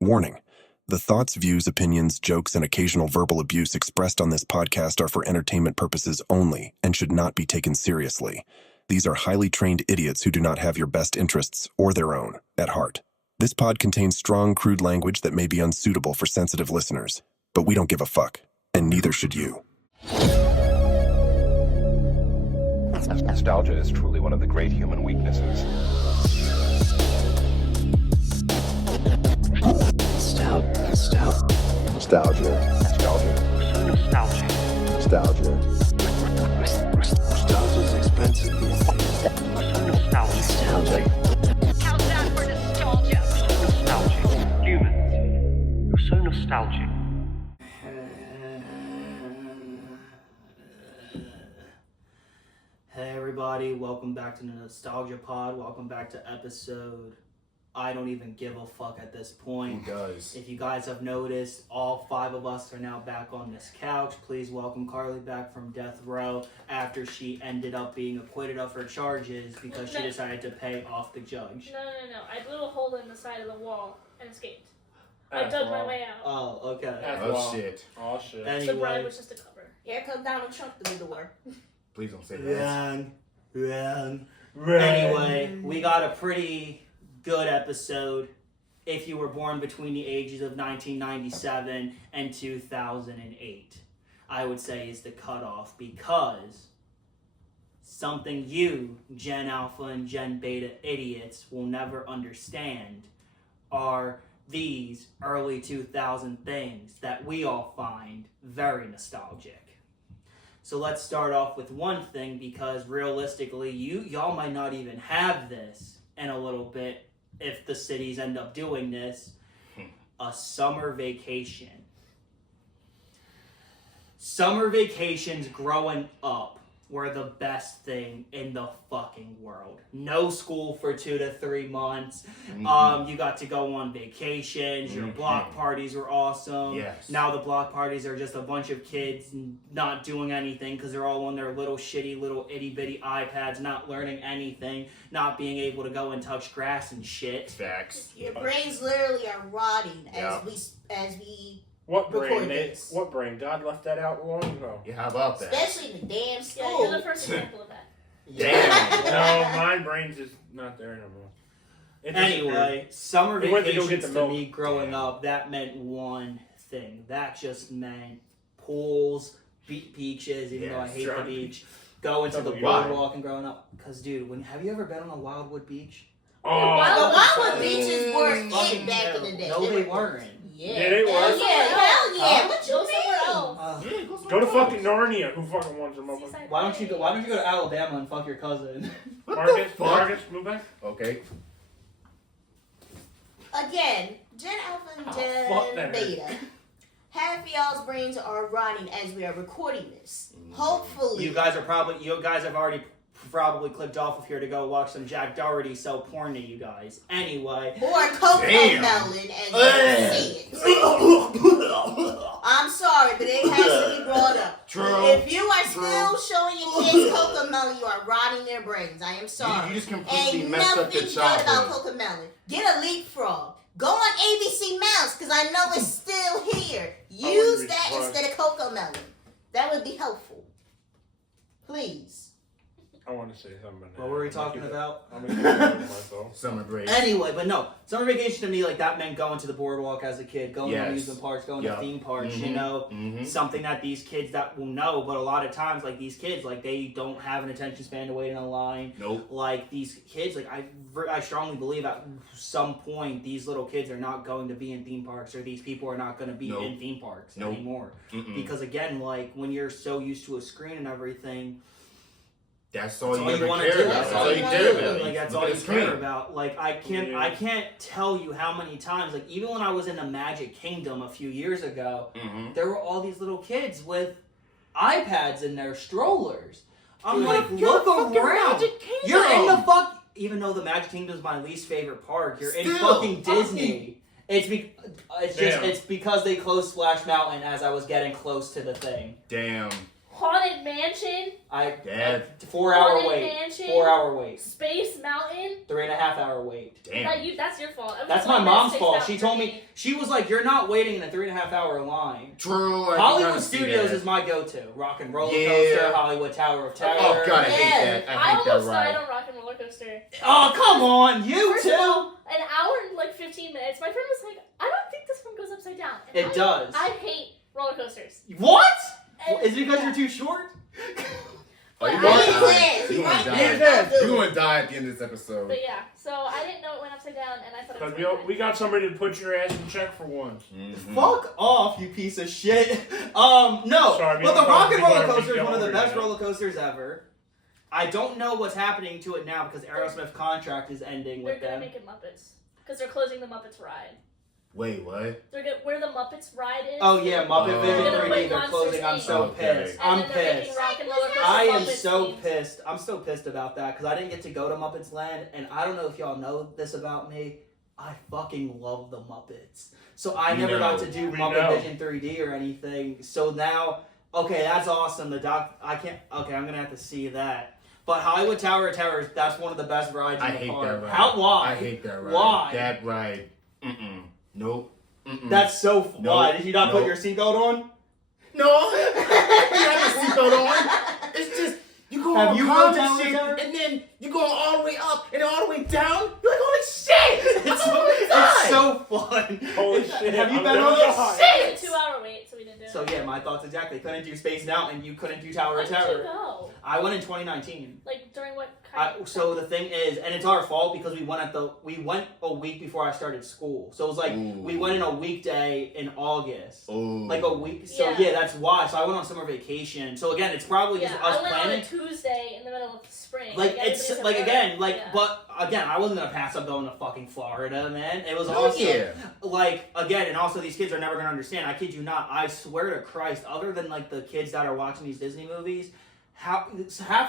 Warning. The thoughts, views, opinions, jokes, and occasional verbal abuse expressed on this podcast are for entertainment purposes only and should not be taken seriously. These are highly trained idiots who do not have your best interests or their own at heart. This pod contains strong, crude language that may be unsuitable for sensitive listeners, but we don't give a fuck, and neither should you. Nostalgia is truly one of the great human weaknesses. Nostalgia. Nostalgia's expensive these days. Countdown for nostalgia. Nostalgic. Humans. You're so nostalgic. Hey everybody, welcome back to the Nostalgia Pod. Welcome back to episode I don't even give a fuck at this point. Who does? If you guys have noticed, all five of us are now back on this couch. Please welcome Carleigh back from death row after she ended up being acquitted of her charges because she decided to pay off the judge. No. I blew a hole in the side of the wall and escaped. I dug my way out. Oh, okay. Oh shit. Oh shit. The bride Anyway, was just a cover. Here comes Donald Trump through the door. Please don't say that. wrong. Anyway, we got a pretty good episode if you were born between the ages of 1997 and 2008. I would say is the cutoff because something you, Gen Alpha and Gen Beta idiots, will never understand are these early 2000 things that we all find very nostalgic. So let's start off with one thing because realistically, y'all might not even have this in a little bit if the cities end up doing this. A summer vacation. Summer vacations growing up were the best thing in the fucking world. No school for 2 to 3 months. You got to go on vacations. Your block parties were awesome. Yes. Now the block parties are just a bunch of kids not doing anything because they're all on their little shitty little itty bitty iPads, not learning anything, not being able to go and touch grass and shit. Facts. Your brains literally are rotting Yeah. as we What brain, record Nate? this. What brain? God left that out long ago. Yeah, how about that? Especially in the damn Yeah, school. you're the first example of that. Damn. No, my brain's just not there anymore. It Anyway, summer They went to go vacations get the to milk. me growing up, that meant one thing. That just meant pools, beaches, even though I Yes, hate sure. the beach. Going to the Why? boardwalk and growing up. Because, dude, have you ever been on a Wildwood beach? The Oh, Wildwood beaches were Fucking in back in the day. No, they weren't. Yeah, Yeah, they were. Hell yeah, hell yeah. Huh? What Go you somewhere mean? else. Yeah, go to fucking Narnia. Who fucking wants a moment? Seaside Why don't you go party. to Alabama and fuck your cousin? What Marcus, the fuck? Marcus, move back. Okay. Again, Gen Alpha and fuck Gen that. Beta. Half of y'all's brains are rotting as we are recording this. Hopefully. You guys have already probably clicked off of here to go watch some Jack Doherty sell porn to you guys. Anyway. Or Coco Damn. Melon, as you see it. I'm sorry, but it has to be brought up. True. If you are still showing your kids Coco Melon, you are rotting their brains. I am sorry. You just completely Ain't messed up nothing their good about childhood. Coco Melon. Get a leapfrog. Go on ABC Mouse, because I know it's still here. Use that surprised. instead of Coco Melon. That would be helpful. Please. I want to say something. What were we talking about? I'm gonna keep it to myself. Summer break. Anyway, but no, summer vacation to me, like, that meant going to the boardwalk as a kid, going Yes. to amusement parks, going Yeah. to theme parks, Mhm. you know, Mhm. something that these kids that will know, but a lot of times, like, these kids, like, they don't have an attention span to wait in a line. Nope. Like, these kids, like, I strongly believe at some point, these little kids are not going to be in theme parks, or these people are not going to be Nope. in theme parks Nope. anymore. Mm-mm. Because, again, like, when you're so used to a screen and everything, That's all that's you ever want care to do. about. That's That's all you care do. about. Like, that's Look all at you the care screen. about. Like, I can't tell you how many times. Like, even when I was in the Magic Kingdom a few years ago, Mhm. there were all these little kids with iPads in their strollers. I'm Dude, like, you're look fucking around. Magic Kingdom. You're in the fuck. Even though the Magic Kingdom is my least favorite park, you're in Still, fucking Disney. It's Damn. it's because they closed Splash Mountain as I was getting close to the thing. Damn. Haunted Mansion, Dad. 4 hour Haunted wait. Mansion, 4 hour wait. Space Mountain. 3.5 hour wait. Damn. That's your fault. That's my mom's fault. She told me, she was like, you're not waiting in a 3.5 hour line. True. I Hollywood can see Studios that. is my go-to. Rock and Roller Yeah. Coaster, Hollywood Tower of Terror. Oh god, I Yeah. hate that. I I hate that almost died ride. on Rock and Roller Coaster. Oh, come on, you First too. of all, an hour and like 15 minutes. My friend was like, I don't think this one goes upside down. And It does. I hate roller coasters. What? And- Is it because you're too short? Oh, you're I gonna didn't die. say You're gonna right die. now. You're gonna die at the end of this episode. But yeah, so I didn't know it went upside down, and I thought it was. Because we got somebody to put your ass in check for once. Mhm. Fuck off, you piece of shit. No, Sorry, but the Rock and we Roller gotta Coaster is be one of the younger best now. roller coasters ever. I don't know what's happening to it now because Aerosmith contract is ending They're with gonna them. make it Muppets because they're closing the Muppets ride. Wait, what? They're gonna where the Muppets ride is. Oh yeah, Muppet Oh. Vision They're gonna 3D. put They're Monsters, closing. I'm so Inc. pissed. And I'm then they're making pissed. Rock and Roller Coaster I am Muppets so themed. pissed. I'm so pissed about that because I didn't get to go to Muppets Land, and I don't know if y'all know this about me. I fucking love the Muppets, so I We never know. got to do We Muppet know. Vision 3D or anything. So now, okay, that's awesome. I can't. Okay, I'm gonna have to see that. But Hollywood Tower of Terror, that's one of the best rides I in the hate park. that ride. How? Why? I hate that ride. Why? That ride. Nope. That's so. No. Why did you not put No. your seatbelt on? No. You have the seatbelt on. It's just you go Have on you common go down the shit, tower? and then you go all the way up and all the way down. You're like, holy shit! It's I'm so, gonna die. it's so fun. Holy shit. Have you I'm been gonna on this? die. It's a 2-hour wait, so we didn't do it. So yeah, my thoughts exactly. Couldn't do Space Mountain. You couldn't do Tower When of did you Terror. go? I went in 2019. Like during what kind? So the thing is, and it's our fault because we went a week before I started school. So it was like Ooh. we went in a weekday in August. Ooh. Like a week. So Yeah. yeah, that's why. So I went on summer vacation. So again, it's probably Yeah, just I us went planning. on a Tuesday in the middle of spring. Like it's everybody's like at again, work. like Yeah. but again, I wasn't gonna pass up going to fucking Florida, man. It was Oh, awesome. yeah. Like again, and also these kids are never gonna understand. I kid you not. I swear to Christ, other than like the kids that are watching these Disney movies, half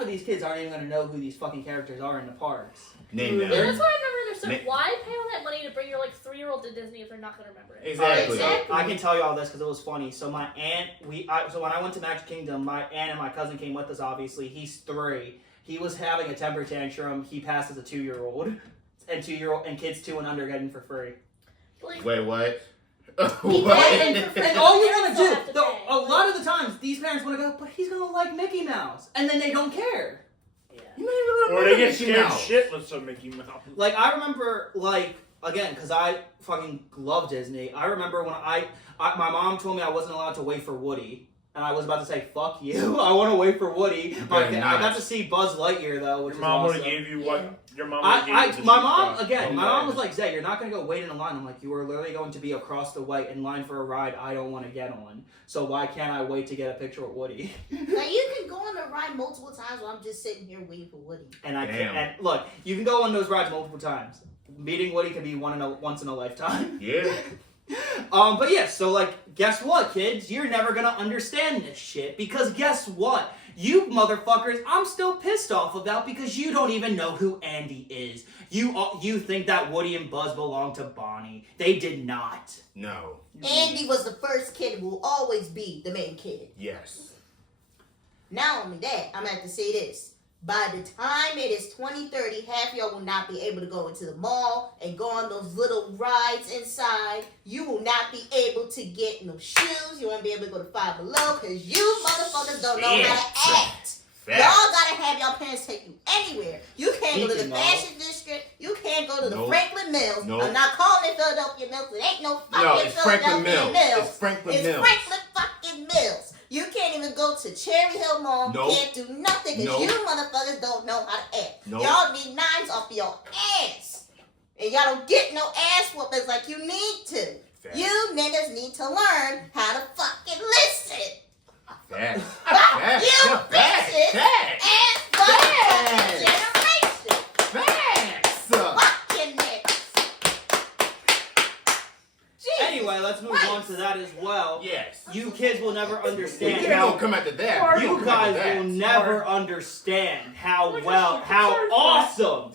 of these kids aren't even gonna know who these fucking characters are in the parks. Name Yeah, them. that's why I've never understood. Ma- Why pay all that money to bring your like 3-year-old to Disney if they're not gonna remember it? Exactly. Exactly. I can tell you all this because it was funny. So my aunt, so when I went to Magic Kingdom, my aunt and my cousin came with us. Obviously, he's 3. He was having a temper tantrum. He passed as a 2-year-old, and kids 2 and under get in for free. Like, Wait, what? He What? paid in for free. And all you Parents want don't to have to do, pay. a lot of the times, these parents want to go, but he's gonna like Mickey Mouse, and then they don't care. yeah. You don't even Or they remember get Mickey scared Mouse. shitless of Mickey Mouse. Like I remember, like again, because I fucking love Disney. I remember when my mom told me I wasn't allowed to wait for Woody, and I was about to say, "Fuck you! I want to wait for Woody." better I not. got to see Buzz Lightyear though, which Your is mom would awesome. have gave you what? Yeah. Your mom would have gave you the My cheap mom stuff. again. Oh, My mom was yeah. like, "Zay, you're not gonna go wait in a line." I'm like, "You are literally going to be across the way in line for a ride I don't want to get on. So why can't I wait to get a picture with Woody?" Now you can go on the ride multiple times while I'm just sitting here waiting for Woody. And I Damn. can't. And look, you can go on those rides multiple times. Meeting Woody can be once in a lifetime. Yeah. But yeah, so like, guess what, kids? You're never gonna understand this shit because guess what? You motherfuckers, I'm still pissed off about because you don't even know who Andy is. You think that Woody and Buzz belong to Bonnie. They did not. No. Andy was the first kid who will always be the main kid. Yes. Not only that, I'm gonna have to say this. By the time it is 2030, half y'all will not be able to go into the mall and go on those little rides inside. You will not be able to get no shoes. You won't be able to go to Five Below because you motherfuckers don't know how to act. Y'all gotta have y'all parents take you anywhere. You can't go to the Speaking of- fashion district. You can't go to the Nope. Franklin Mills. Nope. I'm not calling it Philadelphia Mills. It ain't no fucking No, it's Franklin Philadelphia Mills. Mills. It's Franklin It's Mills. Franklin fucking Mills. You can't even go to Cherry Hill Mall. Nope. Can't do nothing because Nope. you motherfuckers don't know how to act. Nope. Y'all need nines off your ass. And y'all don't get no ass whoopings like you need to. Facts. You niggas need to learn how to fucking listen. Facts. You No, facts. bitches Facts. and fucking Facts. generation. Facts. Fucking niggas. Jesus. Anyway, let's move on to that as well. Yes. You kids will never We understand can't how. come after that. We You don't come after guys that. will never understand how Look at well, you, how sorry.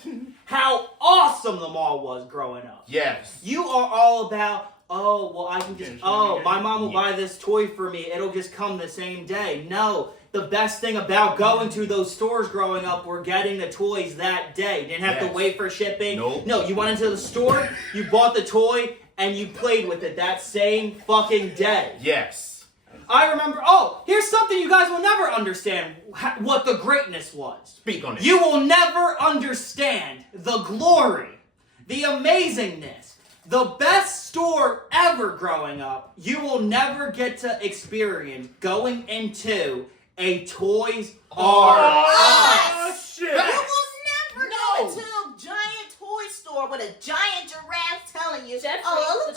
awesome the mall was growing up. Yes. You are all about, oh, well, I can just, my mom will buy this toy for me. It'll just come the same day. No. The best thing about going to those stores growing up were getting the toys that day. Didn't have to wait for shipping. Nope. No, you went into the store, you bought the toy, and you played with it that same fucking day. Yes. I remember, here's something you guys will never understand, what the greatness was. Speak on it. You will never understand the glory, the amazingness, the best store ever growing up. You will never get to experience going into a Toys R Us. Shit. You will never go into a giant toy store with a giant giraffe telling you, Jeffrey. look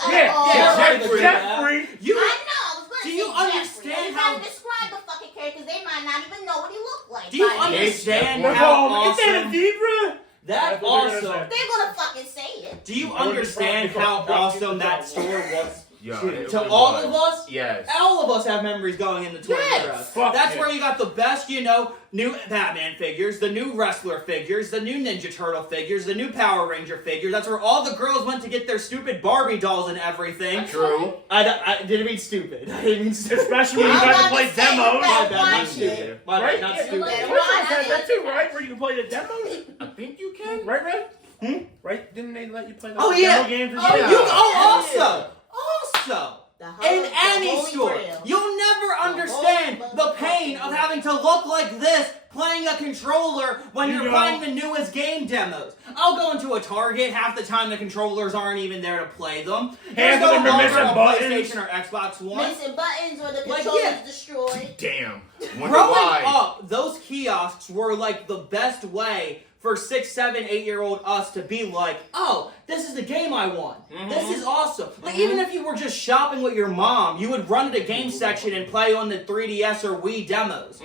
Jeffrey. I know. Do you understand how? how? You describe the fucking character, they might not even know what he looked like. Do you by then. understand Jeffrey. how Is that a awesome? zebra? That That's what they're awesome. gonna say. They're gonna fucking say it. Do you understand how awesome that store was? Yo, To all of us? Yes. All of us have memories going into Toys R Us. Fuck That's yeah. where you got the best, new Batman figures, the new wrestler figures, the new Ninja Turtle figures, the new Power Ranger figures. That's where all the girls went to get their stupid Barbie dolls and everything. True. I didn't mean stupid. I didn't mean stupid. Especially when you got to play demos. My bad, not Watch stupid. it. My bad, Right? not Yeah, stupid. Better Toys R Us watch has it. that too, right? Where you can play the demos? I think you can. Right, Red? Hmm? Right? Didn't they let you play the Oh, yeah. demo games and Oh, shit? Yeah. Also, The in the any Holy store, Grail. you'll never understand the pain of having to look like this playing a controller when You you're know. playing the newest game demos. I'll go into a Target, half the time the controllers aren't even there to play them. There's Half of no them are longer missing a buttons. PlayStation or Xbox One. Missing buttons or the Like, controllers yeah. destroyed. Damn. Wonder Growing why. up, those kiosks were like the best way for 6, 7, 8-year-old us to be like, oh, this is the game I want. This is awesome. Like, even if you were just shopping with your mom, you would run to the game section and play on the 3DS or Wii demos.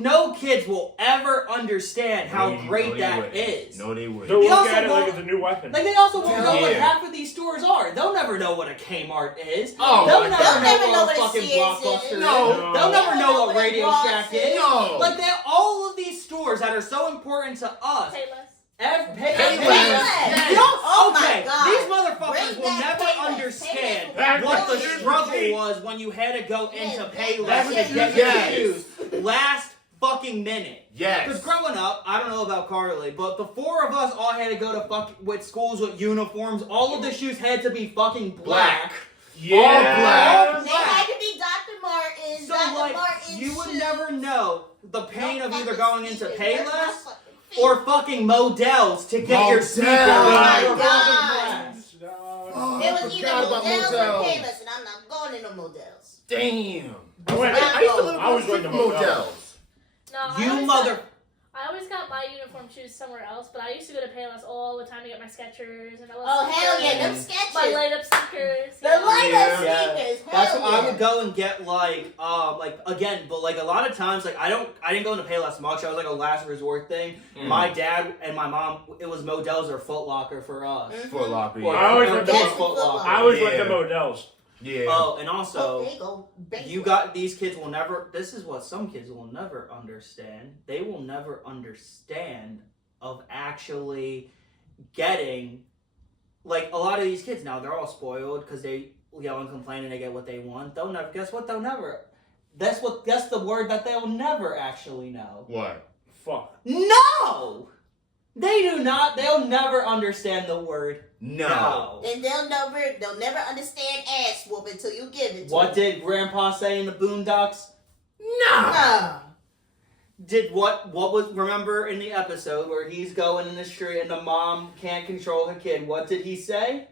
No kids will ever understand how great that is. No, they would. They'll They look also at it like won't- it's a new weapon. Like, they also won't know what Yeah. half of these stores are. They'll never know what a Kmart is. Oh, They'll my never God. They'll never know know what a what a fucking Sears Blockbuster is. is. No. They'll never know what what a Radio Ross Shack is. is. No. Like, all of these stores that are so important to us. Payless. Payless. Payless. You know, Oh my okay, God. these motherfuckers Bring will back never Payless. understand Payless. what the Payless. struggle was when you had to go into Payless That's to get your yes. shoes last fucking minute. Yes. Because growing up, I don't know about Carleigh, but the four of us all had to go to with schools with uniforms. All of the shoes had to be fucking black. Yeah. All black. They had to be Dr. Martens. So, Dr. like, Martens you would shoes. never know the pain of either going into Payless Payless or fucking Modell's to get your Modell's. sneakers. Oh my Or fucking God. glass. Oh, It I was either forgot about Models or Modell. Payless, and I'm not going into Models. Damn. I used to live I always with went to Modell's. No, I always got my uniform shoes somewhere else, but I used to go to Payless all the time to get my Skechers and I Oh, hell yeah, them my sketches. light up sneakers. The light up Yeah. sneakers. That's Hell what yeah. I would go and get like again, but like a lot of times like I didn't go into Payless much. I was like a last resort thing. My dad and my mom, it was Modell's or Foot Locker for us. Foot Locker. Well, Yeah. I always went to Yes, Foot Locker. I always went Yeah. to Modell's. Yeah. Oh, and Oh, also there you go. you got these kids will never. This is what some kids will never understand. They will never understand of actually getting like a lot of these kids now. They're all spoiled because they yell and complain and they get what they want. They'll never. Guess what? They'll never. That's the word that they'll never actually know. What? Fuck. No, they do not. They'll never understand the word No. And they'll never understand ass whoop until you give it to What them. did Grandpa say in the Boondocks? No. Did what was remember in the episode where he's going in the street and the mom can't control her kid? What did he say?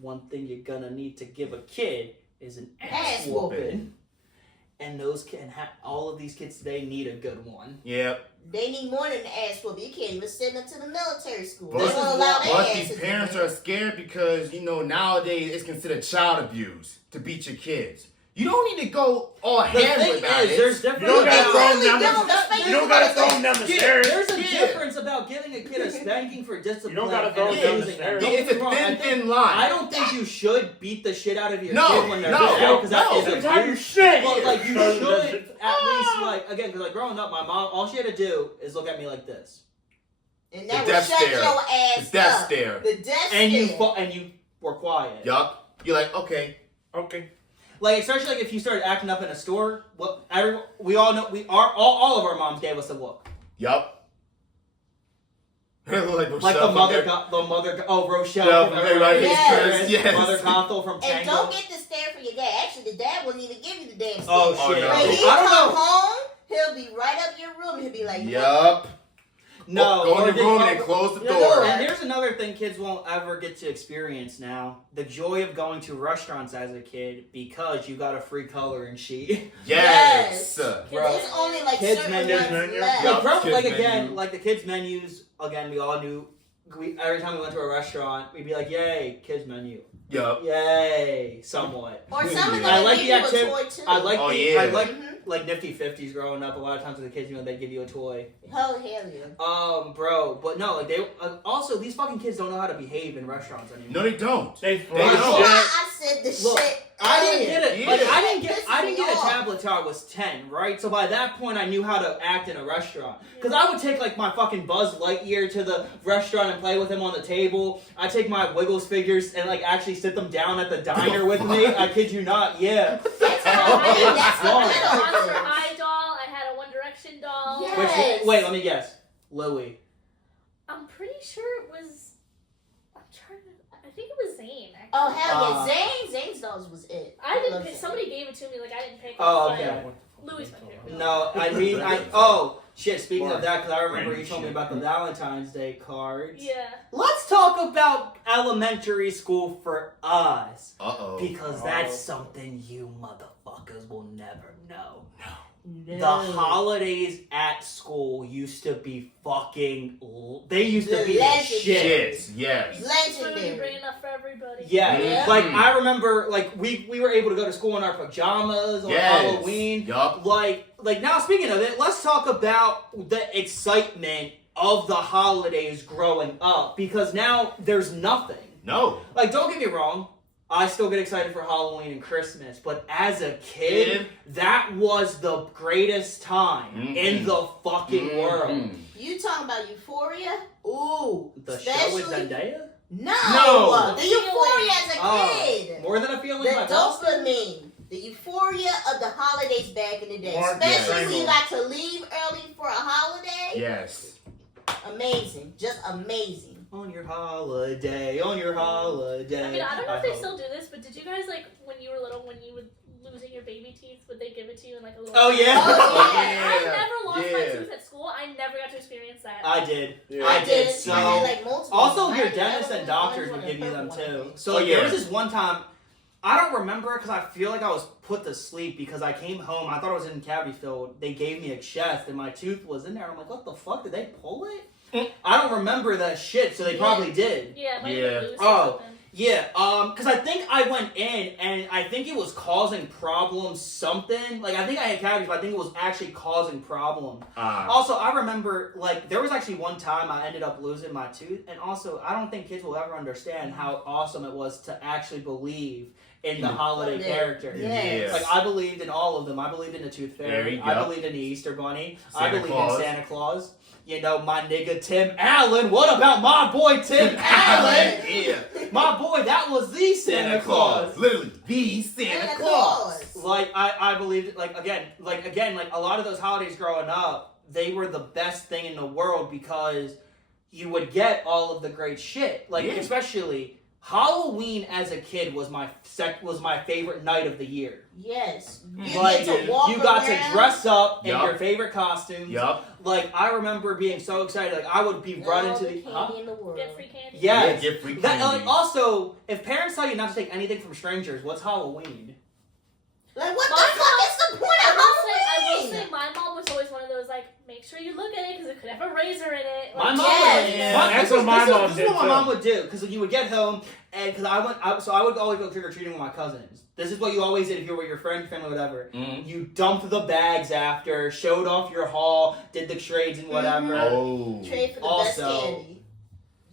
One thing you're gonna need to give a kid is an ass Ass whooping. And all of these kids today need a good one. Yep. They need more than an ass whoop. You can't even send them to the military school. But, They won't allow their but asses these in parents there. are scared because, nowadays it's considered child abuse to beat your kids. You don't need to go all The ham thing about is, it. there's You different. don't gotta They throw them really down don't. the That's You don't gotta throw them down the stairs. There's a Yeah. difference about giving a kid a spanking for discipline. You don't gotta throw and them down the abusing them. stairs. Don't It's get a me wrong, I think- thin line. I don't think you should beat the shit out of your No, kid when they're no, little because that no. is Sometimes you abuse. shit. But like you So should at least like again because like growing up, my mom all she had to do is look at me like this, And that The will death shut stare. your ass The death up. stare. The death and stare. you were quiet. Yup. you're like, okay. Like, especially like if you started acting up in a store, we all know all of our moms gave us a look. Yup. Like the mother, Rochelle Yeah, from right, yes. Mother Gothel from Tango. And don't get to stare for your dad. Actually, the dad wouldn't even give you the damn stare. Oh shit! no. When he I don't come know. home, he'll be right up your room. And he'll be like, Yup. No, Go in or your room they- and then close the No, door. and here's another thing kids won't ever get to experience now. The joy of going to restaurants as a kid because you got a free coloring sheet. Yes. Bro. There's only like Kids certain menu. ones Menu. left. Yup. Like, probably, like Kids again, menu. like the kids menus. Again, we all knew. Every time we went to a restaurant, we'd be like, "Yay, kids menu! Yup. Yay!" Somewhat. Or some of them I will like give the you a activ- toy too. I like Oh, the, yeah. I like Mhm. like Nifty 50s growing up. A lot of times with the kids, they'd give you a toy. Hell yeah. Bro, but no, like they also these fucking kids don't know how to behave in restaurants anymore. No, they don't. They don't. That's know. why I said the Look, shit. I didn't earlier. get it. Yeah. Like I Pisses didn't me get a off. tablet till I was 10, right? So by that point, I knew how to act in a restaurant. Because I would take like my fucking Buzz Lightyear to the restaurant and play with him on the table. I take my Wiggles figures and like actually sit them down at the diner with me. I kid you not. Yeah. That's the Long. I had a Monster middle. High doll. I had a One Direction doll. Yeah. Which, wait, let me guess. Louis. I'm pretty sure it was. I think it was Zayn. Actually. Oh hell yeah, Zane's dolls was it. I didn't love pick. Zayn. Somebody gave it to me. Like I didn't pick. Oh, it, okay. but Louis my favorite. No, I mean, shit, speaking of that, because I remember you told me about the Valentine's Day cards. Yeah. Let's talk about elementary school for us. Uh-oh. Because that's something you motherfuckers will never know. No. The holidays at school used to be fucking. They used to be the Legendary. shit. Shit. Yes. Food, you bring Legendary. enough for everybody. Yeah, Yeah. like I remember, like we were able to go to school in our pajamas on Yes. Halloween. Yup. Like now, speaking of it, let's talk about the excitement of the holidays growing up because now there's nothing. No. Like, don't get me wrong, I still get excited for Halloween and Christmas, but as a kid, that was the greatest time in the fucking world. You talking about Euphoria? Ooh. The show with especially- Zendaya? No. The Euphoria as a Oh, kid. more than a feeling The like Boston? dopamine. The euphoria of the holidays back in the day. Mark Especially when you Strangle. got to leave early for a holiday. Yes. Amazing. Just amazing. On your holiday, on your holiday. I mean, I don't know if they hope. still do this, but did you guys like when you were little, when you would losing your baby teeth, would they give it to you in like a little? Oh, yeah. Oh, I yeah. never lost my Yeah. tooth at school. I never got to experience that. I did. Yeah. I did. I So, had like multiple. also I your had dentists yellow and one, doctors orange would one, give you and them purple one, I too. think. So Oh, like, yeah. there was this one time, I don't remember because I feel like I was put to sleep because I came home. I thought I was in cavity filled. They gave me a chest and my tooth was in there. I'm like, what the fuck? Did they pull it? I don't remember that shit, so they probably did. Yeah, it might Yeah. have been loose Oh. or something. Yeah, because I think I went in and I think it was causing problems something. Like, I think I had cavities, but I think it was actually causing problems. Also, I remember, like, there was actually one time I ended up losing my tooth. And also, I don't think kids will ever understand how awesome it was to actually believe in the holiday Yeah. character. Yes. Like, I believed in all of them. I believed in the Tooth Fairy. Fairy, I yup. believed in the Easter Bunny. I Santa believed Claus. in Santa Claus. You know, my nigga Tim Allen. What about my boy Tim Allen? Yeah. My boy, that was the Santa Claus. Literally, the Santa Santa Claus. Claus. Like I believed, like a lot of those holidays growing up, they were the best thing in the world because you would get all of the great shit. Like Yeah. especially Halloween as a kid was my favorite night of the year. Yes. You Like get to walk you got around. to dress up in Yup. your favorite costumes. Yup. Like I remember being so excited. Like I would be running All to the the. candy in the world. Get free candy. Yes. Yeah, get free That, candy. also, if parents tell you not to take anything from strangers, what's Halloween? Like what My the fuck is the point I of will Halloween? say, my mom was always one of those like, make sure you look at it because it could have a razor in it. My Like, mom, Yes. Yeah, that's what my mom This did, is what my too. mom would do because you would get home and because I would always go trick or treating with my cousins. This is what you always did if you were with your friend, family, whatever. Mhm. You dumped the bags after, showed off your haul, did the trades and whatever. Oh. Trade for the Also- best candy.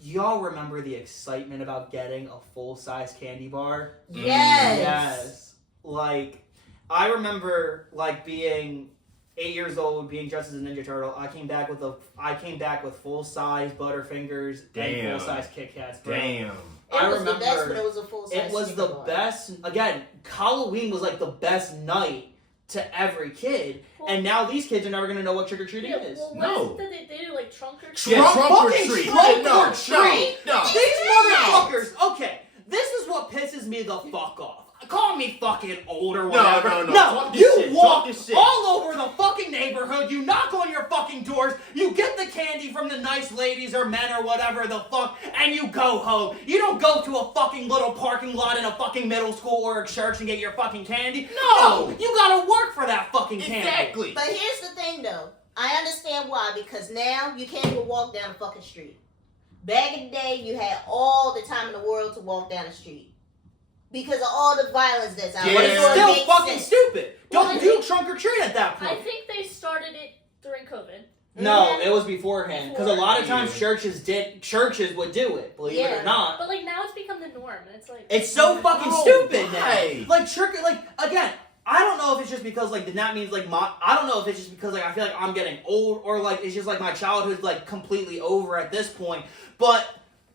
Y'all remember the excitement about getting a full-size candy bar? Yes. Yes. Like, I remember like being 8 years old, being dressed as a Ninja Turtle. I came back with full size Butterfingers Damn. and full size Kit Kats. Bro. Damn. I was the best remember when it was a full size. it was the best. Again, Halloween was like the best night to every kid, and now these kids are never gonna know what trick or treating is. Well, No. what is it that they do, like trunk or treat? Yeah, trunk or fucking treat. trunk No, or treat. no. These motherfuckers. Okay, this is what pisses me the fuck off. Call me fucking old or whatever. No. Talk this You shit. walk Talk this shit. all over the fucking neighborhood. You knock on your fucking doors. You get the candy from the nice ladies or men or whatever the fuck, and you go home. You don't go to a fucking little parking lot in a fucking middle school or a church and get your fucking candy. No, you gotta work for that fucking candy. Exactly. But here's the thing, though. I understand why, because now you can't even walk down the fucking street. Back in the day, you had all the time in the world to walk down the street. Because of all the violence that's out there. But it's So it still makes fucking sense. stupid. Well, Don't I do think- trunk or treat at that point. I think they started it during COVID. No, it was beforehand. Because a lot of times Yeah. churches would do it, believe it Yeah. or not. But like now it's become the norm, and it's like It's so fucking No, stupid why? now. Like trick, like again, I don't know if it's just because like then that means like I don't know if it's just because like I feel like I'm getting old or like it's just like my childhood's like completely over at this point. But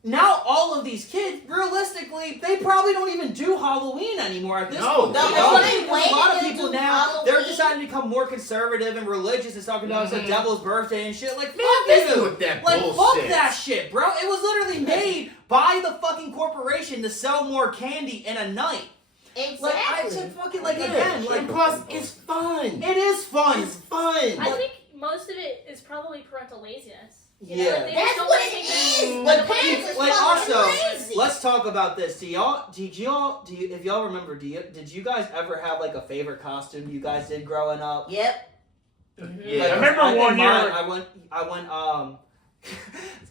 now all of these kids, realistically, they probably don't even do Halloween anymore at this point. No, The they don't. only Because way a lot of they'll people do now they're Halloween- deciding to become more conservative and religious and talking about it's a devil's birthday and shit. Like fuck Listen you. with that Like bullshit. fuck that shit, bro. It was literally made by the fucking corporation to sell more candy in a night. Exactly. Like I said, fucking like Yeah. again, like And plus, it's fun. it is fun. It's fun. I think most of it is probably parental laziness. You know, Yeah. like, they That's just don't what wanna it take is. the- But the- parents is Like fucking also, lazy. let's talk about this. If y'all remember, did you guys ever have like a favorite costume you guys did growing up? Yep. Yeah. I remember in one year- mine, I went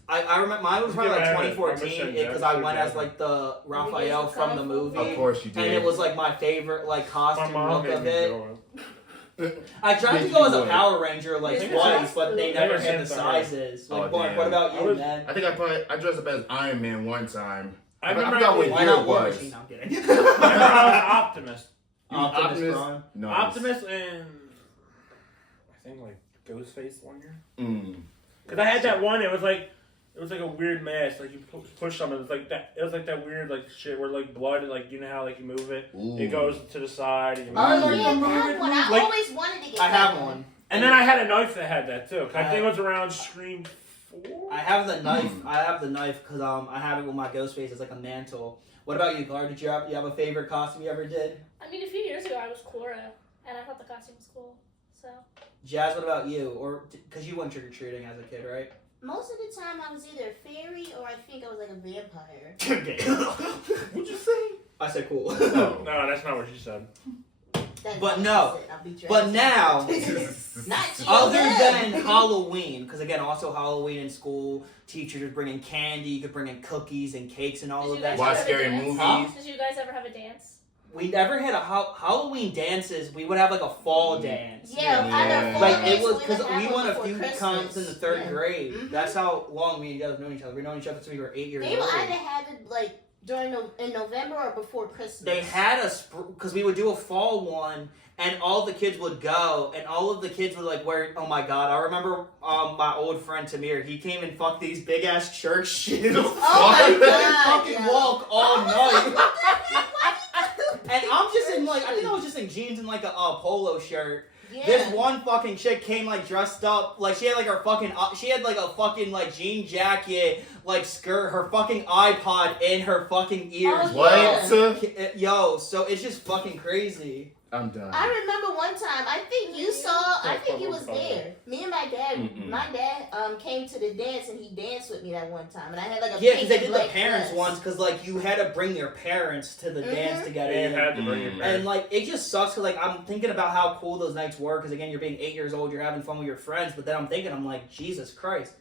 I remember mine was probably like Yeah, 2014 because I went as like the Raphael from the movie. Of course you did. And it was like my favorite like My costume mom look made of me it. go up. I tried to Did go you as a what? Power Ranger like Yeah. twice, but they never Never had the sent that. sizes. Oh, Like, Born, damn. what about I you, was- man? I think I dressed up as Iron Man one time. I I remember forgot what I Why year not it War was. Machine? I'm kidding. was Optimus. Optimus Prime. No. Optimus and I think like Ghostface one year. Mm. Cause I had that one. It was like a weird mask. Like you push something. It was like that. It was like that weird like shit where like blood. Like you know how like you move it. Ooh. It goes to the side. And you Oh, move it. yeah, that one. I Like- always wanted to get I that have one. And then I had a knife that had that too. I think it was around Scream 4. I have the knife. I have the knife because I have it with my Ghostface as like a mantle. What about you, Clark? Did you have a favorite costume you ever did? I mean, a few years ago I was Cora, and I thought the costume was cool. So Jazz, what about you? Or because you went trick or treating as a kid, right? Most of the time, I was either a fairy or I think I was like a vampire. What'd you say? I said cool. No. No, that's not what she said. That's But what no. I said. I'll beat your But ass. now, Not you. other than Halloween, because again, also Halloween in school, teachers would bring in candy, you could bring in cookies and cakes and all Did of you that. guys Watch ever have a scary dance? movies. Did you guys ever have a dance? We never had a Halloween dances. We would have like a fall dance. Yeah, Yeah. either fall Like it dance, was we because would have we one went a before few Christmas. times in the third Yeah. grade. Mhm. That's how long me and you guys known each other. We known each other since we were 8 years They old. either had it like in November or before Christmas. They had us because we would do a fall one, and all the kids would go, and all of the kids would like wear. Oh my god! I remember my old friend Tamir. He came and fucked these big ass church shoes. Oh my He couldn't god! fucking yo. walk all I was night. like, what the heck? Why did you do And I'm just in like I church think I was just in jeans and like a polo shirt. shoes? This Yeah. one fucking chick came like dressed up like she had like her fucking she had like a fucking like jean jacket like skirt her fucking iPod in her fucking ears. Oh, What? yeah. Yo, so it's just fucking crazy. I'm done. I remember one time. I think you saw. I think you was there. Me and my dad. Mm-mm. My dad came to the dance and he danced with me that one time, and I had like a Yeah, pink because they and did the black parents dress. ones because like you had to bring your parents to the dance to get Yeah, in. you had to bring your Mm. And parents. like it just sucks because like I'm thinking about how cool those nights were because again you're being 8 years old, you're having fun with your friends, but then I'm thinking I'm like Jesus Christ,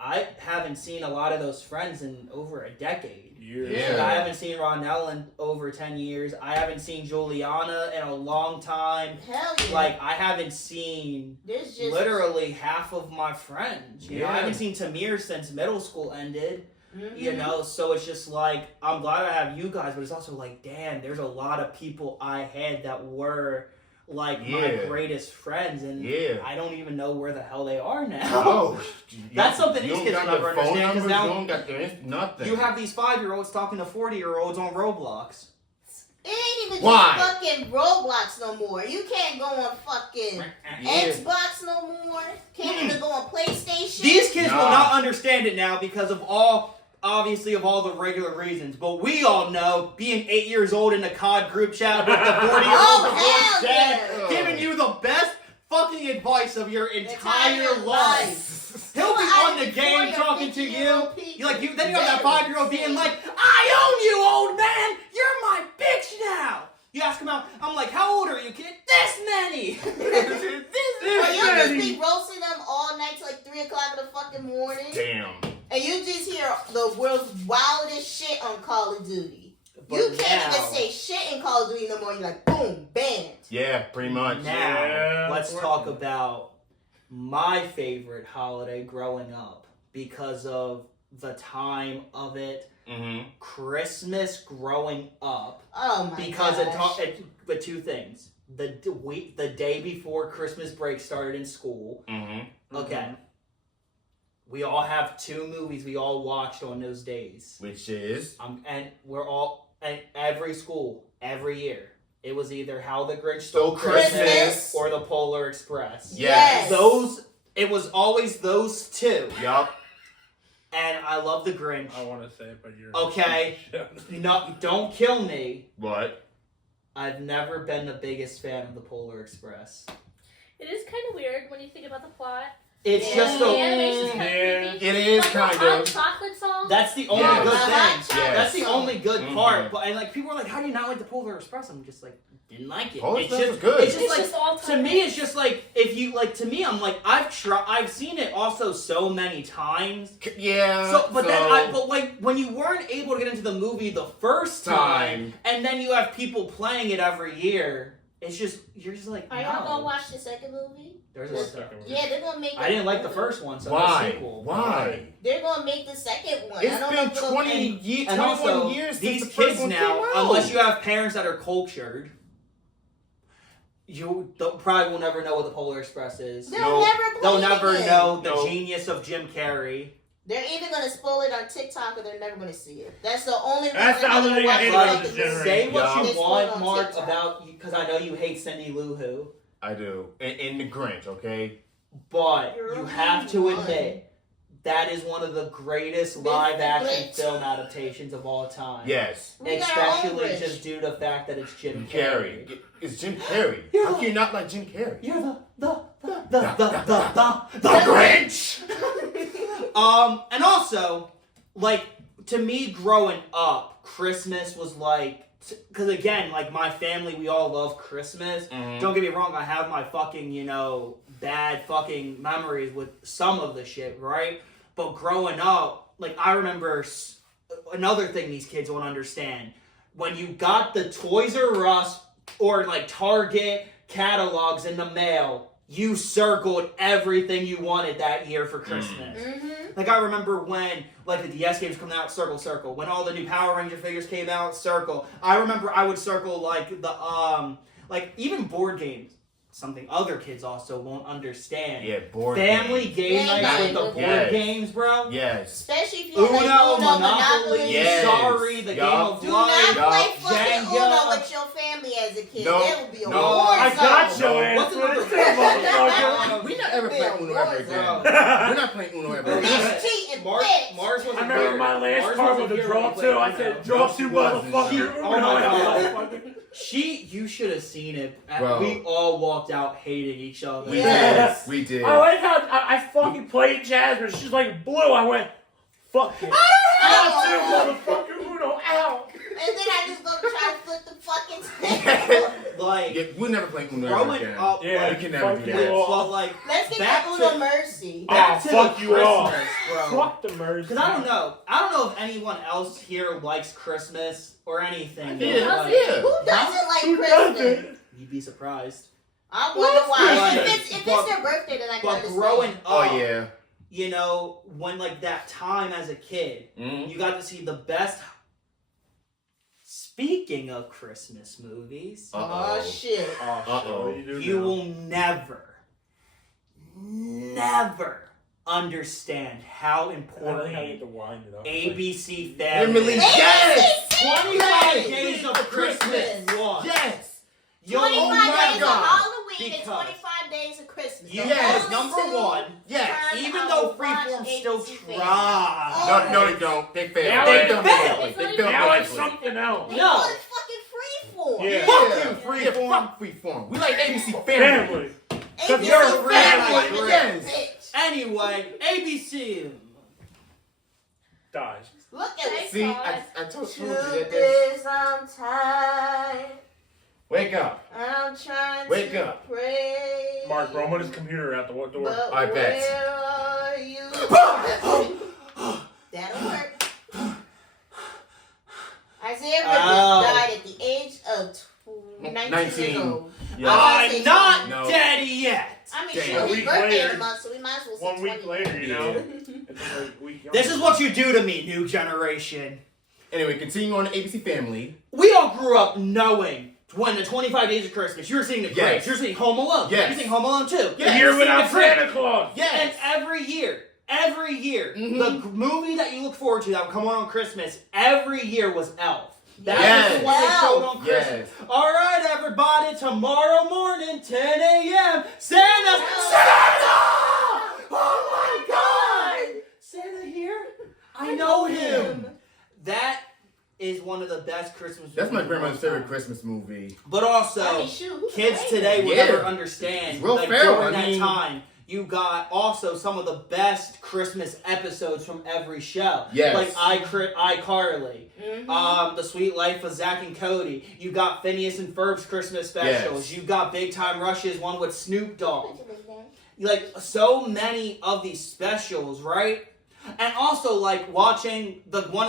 I haven't seen a lot of those friends in over a decade. Yeah. I haven't seen Ronell in over 10 years. I haven't seen Juliana in a long time. Hell yeah. Like I haven't seen There's just literally half of my friends. You know, I Yeah. haven't seen Tamir since middle school ended. Mhm. You know, so it's just like I'm glad I have you guys, but it's also like, damn, there's a lot of people I had that were like my greatest friends, and I don't even know where the hell they are now. Oh, that's something these kids will never understand. Because now you don't got nothing. You have these 5-year-olds talking to 40-year-olds on Roblox. It ain't even just fucking Roblox no more. You can't go on fucking Xbox no more. Can't even go on PlayStation. These kids will not understand it now because of obviously of all the regular reasons. But we all know, being 8 years old in the COD group chat with the 40-year-old dad giving you the best fucking advice of your entire life. He'll be on the game talking to you. Then you have that 5-year-old being like, I own you, old man. You're my bitch now. You ask him out. I'm like, how old are you, kid? This many. You'll just be roasting them all night till like 3 o'clock in the fucking morning. Damn. And you just hear the world's wildest shit on Call of Duty. But you can't even say shit in Call of Duty no more. You're like, boom, banned. Yeah, pretty much. Now, let's talk about my favorite holiday growing up because of the time of it. Mm-hmm. Christmas growing up. Oh my because but two things. The day before Christmas break started in school. Mm-hmm. Okay. We all have 2 movies we all watched on those days. Which is? And we're all, and every school, every year, it was either How the Grinch Stole Christmas or The Polar Express. Yes. It was always those 2. Yup. And I love The Grinch. I want to say it, but you're... Okay. No, don't kill me. What? I've never been the biggest fan of The Polar Express. It is kind of weird when you think about the plot. It's just the animation's kind of creepy. It is but kind the of. chocolate song. That's the only good thing. Yes. That's the only good part. But and like people are like, how do you not like the Polar Express? I'm just like, didn't like it. Polar It's Express just was good. It's just It's like just all to me, it's just like if you like to me, I'm like I've seen it also so many times. Yeah. But like when you weren't able to get into the movie the first time, and then you have people playing it every year. It's just you're just like. Are y'all gonna watch the second movie? There's a second one. Yeah, they're gonna make. I didn't like the first one, so Why? the sequel. Why? They're gonna make the second one. It's been 21 years these since the first kids one now, came out. unless you have parents that are cultured, you probably will never know what the Polar Express is. They'll never know the genius of Jim Carrey. They're either gonna spoil it on TikTok or they're never gonna see it. That's the only reason. That's the only thing I hate about this generation. Say what you want, Mark, TikTok. about because I know you hate Cindy Lou Who. I do. In the Grinch, okay? But you have to admit that is one of the greatest live-action film adaptations of all time. Yes. Especially just due to the fact that it's Jim Carrey. It's Jim Carrey. How can you not like Jim Carrey? You're the Grinch. And also, like, to me growing up, Christmas was like, because again, like my family, we all love Christmas. Mm-hmm. Don't get me wrong, I have my fucking, bad fucking memories with some of the shit, right? But growing up, like I remember another thing these kids won't understand. When you got the Toys R Us or like Target catalogs in the mail, you circled everything you wanted that year for Christmas. Mm-hmm. Like I remember when like the DS games coming out, circle. When all the new Power Ranger figures came out, circle. I remember I would circle like the like even board games. Something other kids also won't understand. Yeah, board Family game nights with the board games, bro. Yes. Especially if you Uno, Monopoly, yes. Sorry, the game of Do life. not play fucking Jenga. Uno with your family as a kid. No. That would be a No. war I zone. got your ass. What's What another is that, motherfucker? We're not ever playing Uno ever again. We're not playing Uno ever again. Bitch cheating, bitch. Mars was I remember my last card with the draw two. I said, draw two, motherfucker. Oh my god. You should have seen it. Bro. We all walked out hating each other. Yes. We did. I like how I fucking played Jazmine. She's like blue. I went, fuck it. Draw two, motherfucker. Uno out. And then I just go to try to flip the fucking table. Like, Yeah, we'll never play Uno ever growing again. up, Yeah, we can never fuck do you that. all. but like, Let's get back the to- Uno Mercy. back Oh, to fuck the you all. Christmas, bro. Fuck the merge. Because I don't know if anyone else here likes Christmas or anything. Yeah. but, like, Yeah. Who doesn't like Who Christmas? doesn't? You'd be surprised. I wonder why. But- If it's their birthday, then I can But understand. growing up, Oh, yeah. when like that time as a kid, Mhm. you got to see the best Speaking of Christmas movies, Oh shit. Uh-oh. you will never understand how important to wind it up. ABC Family. Family. Yes! 25 Days of Christmas was. Yes! 25 oh my days God. of Halloween and Because 25 days of Christmas. You Yes. guys, number one, Yes! even though Freeform still tried. tried. No, they don't. They fail. Now They it fail. failed. They fail. Now it's miserably. something else. They No. call it fucking Freeform. Yeah. Yeah, Fuck you, Freeform. Fuck Freeform. We like ABC Family. Family. ABC you're a Family. family. Yes. Bitch. Anyway, ABC. Dies. Look at Thanks, it. See, God. I told you Truth that. is I'm tired. Wake up. I'm trying Wake to up. pray. Mark, run with his computer out the door. But I bet. where are you? That'll work. Isaiah Ripley died at the age of 19 years old. Yeah. I'm not No. dead yet. I mean, Damn. she A was week birthday in later. a month, so we might as well say 1 week 20. later, you know? It's like a week younger. This is what you do to me, new generation. Anyway, continuing on the ABC Family. We all grew up knowing when the 25 Days of Christmas, you were seeing the Yes. Grinch, you're seeing Home Alone, Yes. you're seeing Home Alone 2. Yes. A year You're without seeing the Grinch. Santa Claus. Yes. And every year, Mhm. the movie that you look forward to that would come on Christmas, every year was Elf. That Yes. was the one they showed on Christmas. Yes. All right, everybody, tomorrow morning, 10 a.m., Santa! Oh my God! Santa here? I know him. That is one of the best Christmas movies. That's my of grandmother's all favorite time. Christmas movie. But also, I mean, shoot, who's kids afraid? today will Yeah. never understand. It's real like fair, during I that mean- time, you got also some of the best Christmas episodes from every show. Yes. Like iCarly, Mhm. The Sweet Life of Zach and Cody. You got Phineas and Ferb's Christmas specials. Yes. You got Big Time Rush's one with Snoop Dogg. Like so many of these specials, right? And also like watching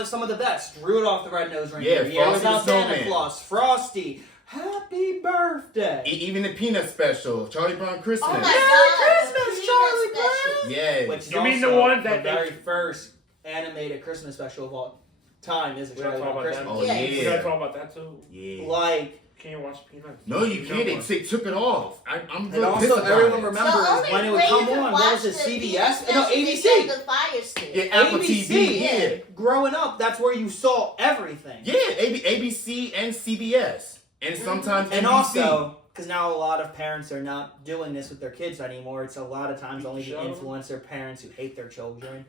some of the best Rudolph the Red-Nosed Reindeer. Yeah, Frosty Without the Santa Snowman. Claus, Frosty. Happy birthday. Even the Peanut special, Charlie Brown Christmas. Oh my Merry God. Christmas, the Charlie Peanut special. Yes. Which is You mean the also one that the they- very first animated Christmas special of all time is a We gotta Charlie talk Brown about that. Christmas. Oh, Yes. We gotta talk about that too. Yeah. Like, Can't watch Peanuts. No, you can't. They took it off. I'm and real pissed also about everyone it. remembers The only when it way would you come can on. watch What was it? the CBS? Peanut No, special is ABC. The Fire Stick. Yeah, Apple ABC. TV. Yeah. Growing up, that's where you saw everything. Yeah, ABC and CBS. And sometimes And NBC. also, because now a lot of parents are not doing this with their kids anymore, it's a lot of times only the influencer parents who hate their children.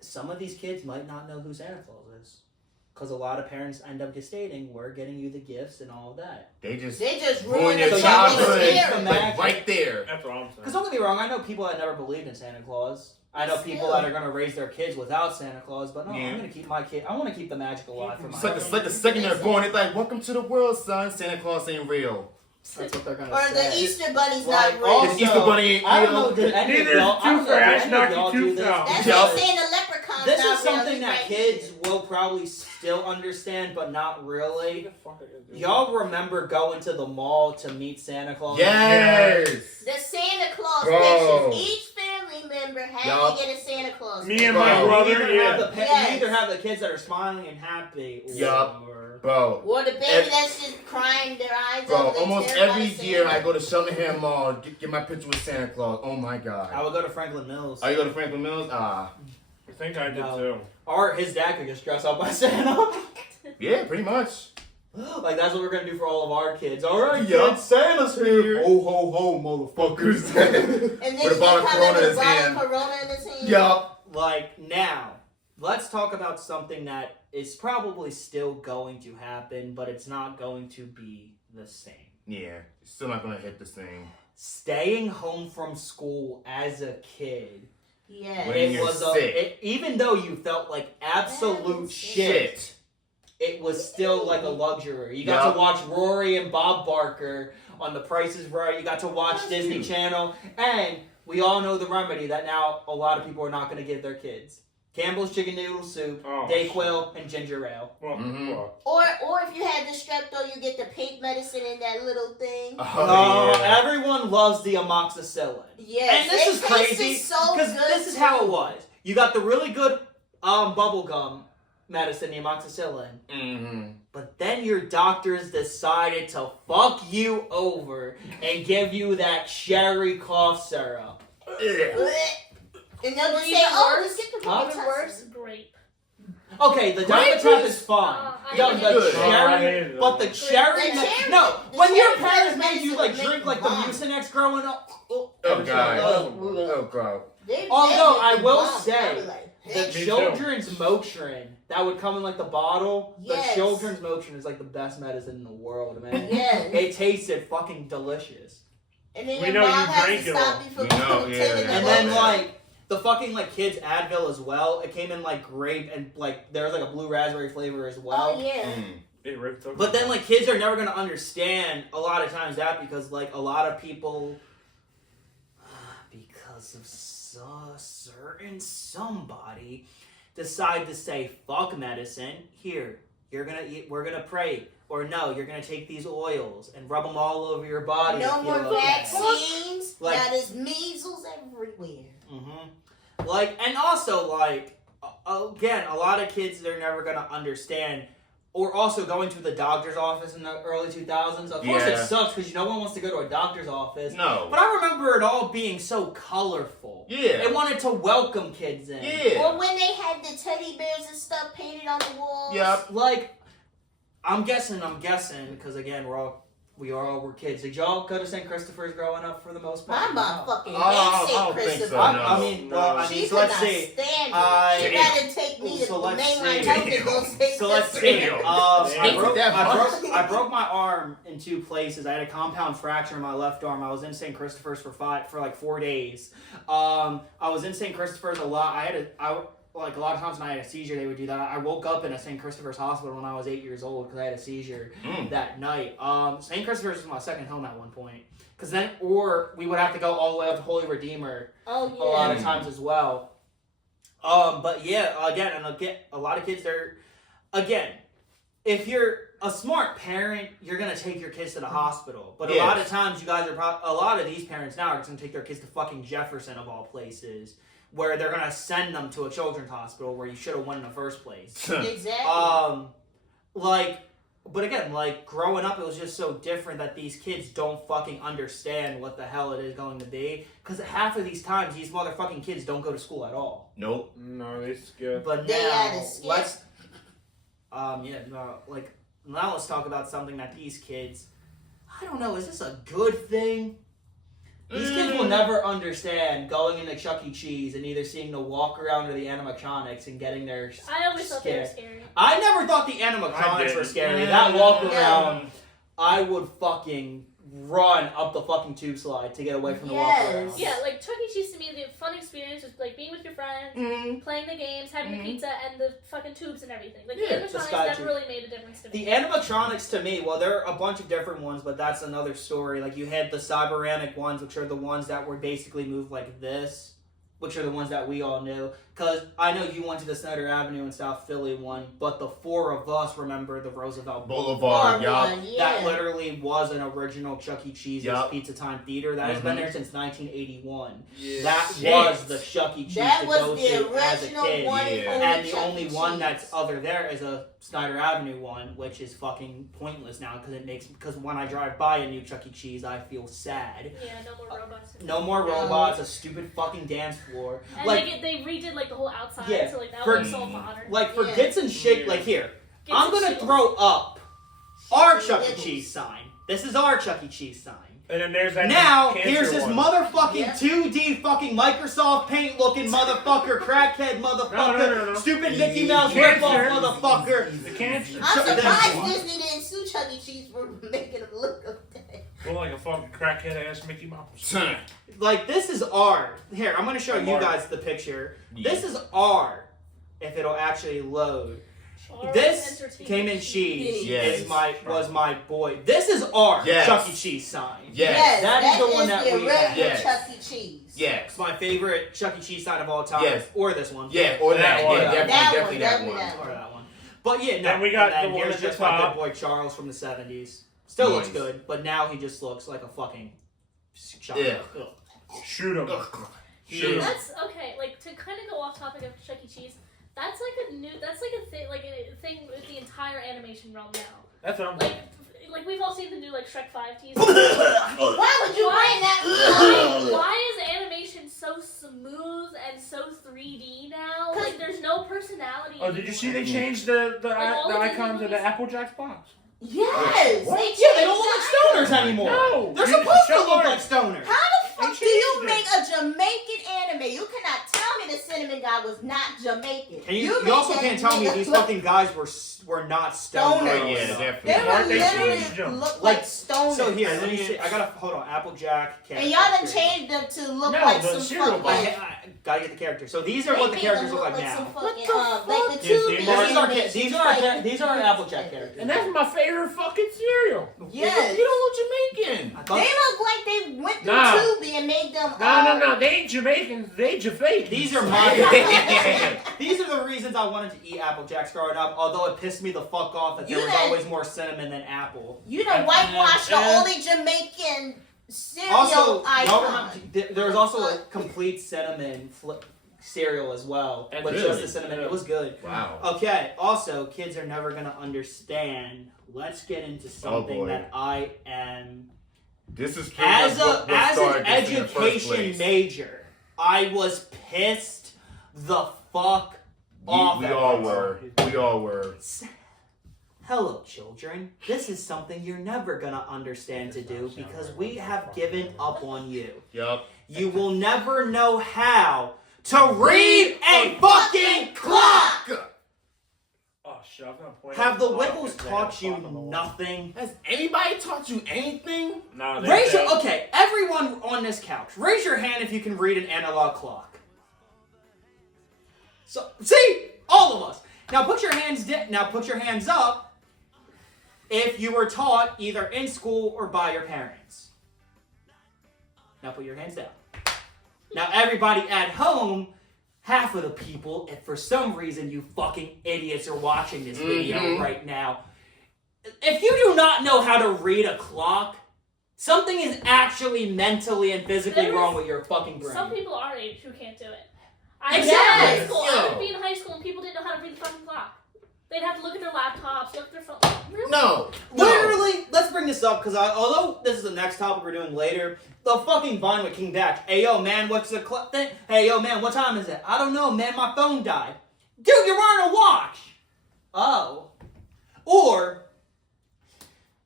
Some of these kids might not know who Santa Claus is. Because a lot of parents end up just stating, we're getting you the gifts and all of that. They just ruined ruin your the childhood. experience. Like, right there. That's what I'm saying. Because don't get me wrong, I know people that never believed in Santa Claus. I know people that are going to raise their kids without Santa Claus, but no, Yeah. I'm going to keep my kid. I want to keep the magic alive for my It's like the second they're born, it's like, welcome to the world, son. Santa Claus ain't real. That's what they're going to Or say. the Easter Bunny's Like, not real. also, The Easter Bunny ain't I don't real. know, did any of Neither y'all, I don't know, Tooth Fairy, did any knock of y'all your do tooth this? out. That's Yeah. like saying the leprechaun's This not is something real. that Right kids here. will probably still understand, but not really. What the fuck are you doing? Y'all remember going to the mall to meet Santa Claus? Yes. The Santa Claus Bro. pictures. Each family member had Yup. to get a Santa Claus. Me and Bro. my You brother, either, have yeah. the, Yes. you either have the kids that are smiling and happy, Yup. or Bro. Or the baby Every- that's just crying their eyes Bro, out. almost every year I go to Cheltenham Mall, get my picture with Santa Claus. Oh my I God. would go to Franklin Mills. Oh, you go to Franklin Mills? Ah. I think I did No. too. Or his dad could just dress up as Santa. Yeah, pretty much. Like, that's what we're going to do for all of our kids. All right, Yup. kids, Santa's here. Ho, ho, ho, motherfuckers. Yup. And then With a bottle of he Corona in with his a bottle hand. of Corona in his hand. Like, now, let's talk about something that is probably still going to happen, but it's not going to be the same. Yeah, still not gonna hit the same. Staying home from school as a kid. Yes. When It you're was sick. even though you felt like absolute shit, it was still like a luxury. You got Yup. to watch Rory and Bob Barker on The Price is Right. You got to watch That's Disney cute. Channel, and we all know the remedy that now a lot of people are not going to give their kids: Campbell's chicken noodle soup, Oh, Dayquil, and ginger ale. Well, Mhm. fuck. Or if you had the strepto, you get the pink medicine in that little thing. Oh, yeah. Everyone loves the amoxicillin. Yes. And this is it crazy tasted so because good. this is how it was. You got the really good bubble gum medicine, the amoxicillin, Mm-hmm. But then your doctors decided to fuck you over and give you that cherry cough syrup. And they'll just Even say, oh, worse, just get the even Robitussin. worse, grape. Okay, the Dimetap is fine. I Yo, hate the it. cherry, but the cherry, The cherry- no. the When your cherry parents medicine made you like make drink you like the vomit. Mucinex growing up. Oh god. Oh god. Although I will I'll say, be like, the hey, Me too. children's Motrin that would come in like the bottle. Yes. The children's Motrin is like the best medicine in the world, man. yes. It tasted fucking delicious. And then We your know mom you has drink to it stop all. you from We know, taking yeah. the And then Motrin. like the fucking like kids Advil as well. It came in like grape and like there was like a blue raspberry flavor as well. Oh, yeah. It ripped up. But then like kids are never gonna understand a lot of times that because like a lot of people because of certain somebody decide to say fuck medicine. Here, you're gonna eat, we're gonna pray. Or no, you're gonna take these oils and rub them all over your body. No to feel more okay. vaccines. Like- now there's measles everywhere. Mm-hmm. Like, and also, like, again, a lot of kids, they're never going to understand. Or also going to the doctor's office in the early 2000s. Of course, it Yeah. sucks because no one wants to go to a doctor's office. No. But I remember it all being so colorful. Yeah. They wanted to welcome kids in. Yeah. Or when they had the teddy bears and stuff painted on the walls. Yep. Like, I'm guessing, because again, we all were kids. Did y'all go to St. Christopher's growing up for the most My part? mom fucking Oh, I hates St. don't think so, Christopher. no. I mean, well, I She mean, so could let's not see. stand I- it. She rather take me to So the let's mainline see. health and go St. So let's see. Christopher. I broke my arm in two places. I had a compound fracture in my left arm. I was in St. Christopher's for like 4 days. I was in St. Christopher's a lot. Like a lot of times when I had a seizure, they would do that. I woke up in a St. Christopher's hospital when I was 8 years old because I had a seizure that night. St. Christopher's was my second home at one point. Or we would have to go all the way up to Holy Redeemer Oh, a lot yeah. of times as well. But yeah, again, a lot of kids, if you're a smart parent, you're gonna take your kids to the hospital. But a lot of times, a lot of these parents now are just gonna take their kids to fucking Jefferson of all places, where they're gonna send them to a children's hospital where you should have went in the first place. Exactly. But again, like, growing up, it was just so different that these kids don't fucking understand what the hell it is going to be. Because half of these times, these motherfucking kids don't go to school at all. Nope. No, they skip. But They now, gotta skip. now let's talk about something that these kids, I don't know, is this a good thing? These kids will never understand going into Chuck E. Cheese and either seeing the walk around or the animatronics and getting their I always thought they were scary. I never thought the I animatronics did. were scary. That walk Yeah. around, I would fucking run up the fucking tube slide to get away from the walk around. Yes. Yeah, like Chuck E. Cheese to me, the fun experience was like being with your friends, playing the games, having the pizza, and the fucking tubes and everything. Like Yeah, the the animatronics sky never tube. really made a difference to me. The animatronics to me, well, there are a bunch of different ones, but that's another story. Like, you had the cyberamic ones, which are the ones that were basically moved like this, which are the ones that we all knew. Because I know you went to the Snyder Avenue in South Philly one, but the four of us remember the Roosevelt Boulevard, yup. One, yeah. That literally was an original Chuck E. Cheese's Yup. Pizza Time Theater. That has been there since 1981. Yeah. That Shit. was the Chuck E. Cheese That to was go the to as a original kid. one and Yeah. only And the Chuck E. only one Cheese. that's other there is a Snyder Avenue one, which is fucking pointless now because when I drive by a new Chuck E. Cheese, I feel sad. Yeah, no more robots. No more robots, a stupid fucking dance floor. And Like, they redid like the whole outside, Yeah, so like that for- was so modern. like for Yeah. Gits and Shit, Yeah. like here, Gets I'm and gonna Shields. throw up our Shit Chuck E. nipples. Cheese sign. This is our Chuck E. Cheese sign. And then there's that Now, cancer here's this one. motherfucking Yeah. 2D fucking Microsoft Paint looking motherfucker, crackhead motherfucker, No. stupid Mickey Mouse Cancer. ripoff motherfucker. The cancer. I'm Chuck- surprised Disney didn't sue Chuck E. Cheese for making him look okay. Look like a fucking crackhead ass Mickey Mouse. Like, this is art. Here, I'm gonna show you Art. guys the picture. Yeah. This is art. If it'll actually load. Or This entertainment came in cheese. Yes. Was my boy. This is our Yes. Chuck E. Cheese sign. Yes. That is the one that the we had. original Yes. Chuck E. Cheese. Yes. It's my favorite Chuck E. Cheese sign of all time. Yes. Or this one. Yeah, or that. That one. Yeah, definitely, That definitely one, that definitely one. that Or that one. But yeah, no. Then we got and the then one here's at the just my top. good boy Charles from the 70s. Still looks Nice. good, but now he just looks like a fucking child. Yeah. Shoot him. Ugh. Shoot him. That's okay. Like to kind of go off topic of Chuck E. Cheese, That's like a thing with the entire animation realm now. That's what I'm Like we've all seen the new like Shrek 5 teaser. Why would you bring that? Why is animation so smooth and so 3D now? Like there's no personality. Oh, did you see they changed the all the icons of the movies? Applejack's box? Yes. Yeah, they don't look like stoners anymore. No, They're you supposed to show look art. like stoners. How the fuck do you changed make a Jamaican anime? You cannot tell me the Cinnamon guy was not Jamaican. You made also that can't tell me nigga these look- fucking guys were not stoners. Stoners. Yeah, They definitely. Why'd were they literally change them? look Like, like stoners. So here, let me see. I gotta hold on. Applejack. And y'all done changed them to look No, like the some cereal fucking. box. I gotta get the character. So these are They what the made characters them look like some now. fucking, What the like the fuck? two Yeah, see, animations These are our Applejack characters. And that's my favorite fucking cereal. Yes. You don't look Jamaican. I They thought look like they went through Nah. Tubi and made them. No. They ain't Jamaicans. They Jafakans. these are my. These are the reasons I wanted to eat Applejacks growing up. Although it pissed me the fuck off that there You was had- always more cinnamon than apple. You done whitewashed the and- only Jamaican cereal Also, icon. there was also a complete cinnamon cereal as well, And with really? just the cinnamon. It was good. Wow. Okay. Also, kids are never gonna understand. Let's get into something boy. that I am. This is As what an started this in the first education place. major, I was pissed the fuck off. We at all this. were. We all were. Hello, children. This is something you're never gonna understand to do because we have given up on you. Yup. You will never know how to read a fucking clock. Oh shit! I was gonna point Have out the clock Wiggles because they had a taught you clock on the wall. nothing? Has anybody taught you anything? No, they Raise said- your okay, everyone on this couch. Raise your hand if you can read an analog clock. So see, all of us. Now put your hands up if you were taught either in school or by your parents. Now put your hands down. Now everybody at home, half of the people, if for some reason you fucking idiots are watching this video right now, if you do not know how to read a clock, something is actually mentally and physically wrong with your fucking brain. Some people our age who can't do it. I Exactly. I would be in high school and people didn't know how to read the fucking clock. They'd have to look at their laptops, look at their phone. Really? No. Literally, let's bring this up because although this is the next topic we're doing later, the fucking Vine with King Batch. Hey yo, man, what's the thing? Hey yo, man, what time is it? I don't know, man. My phone died. Dude, you're wearing a watch. Oh. Or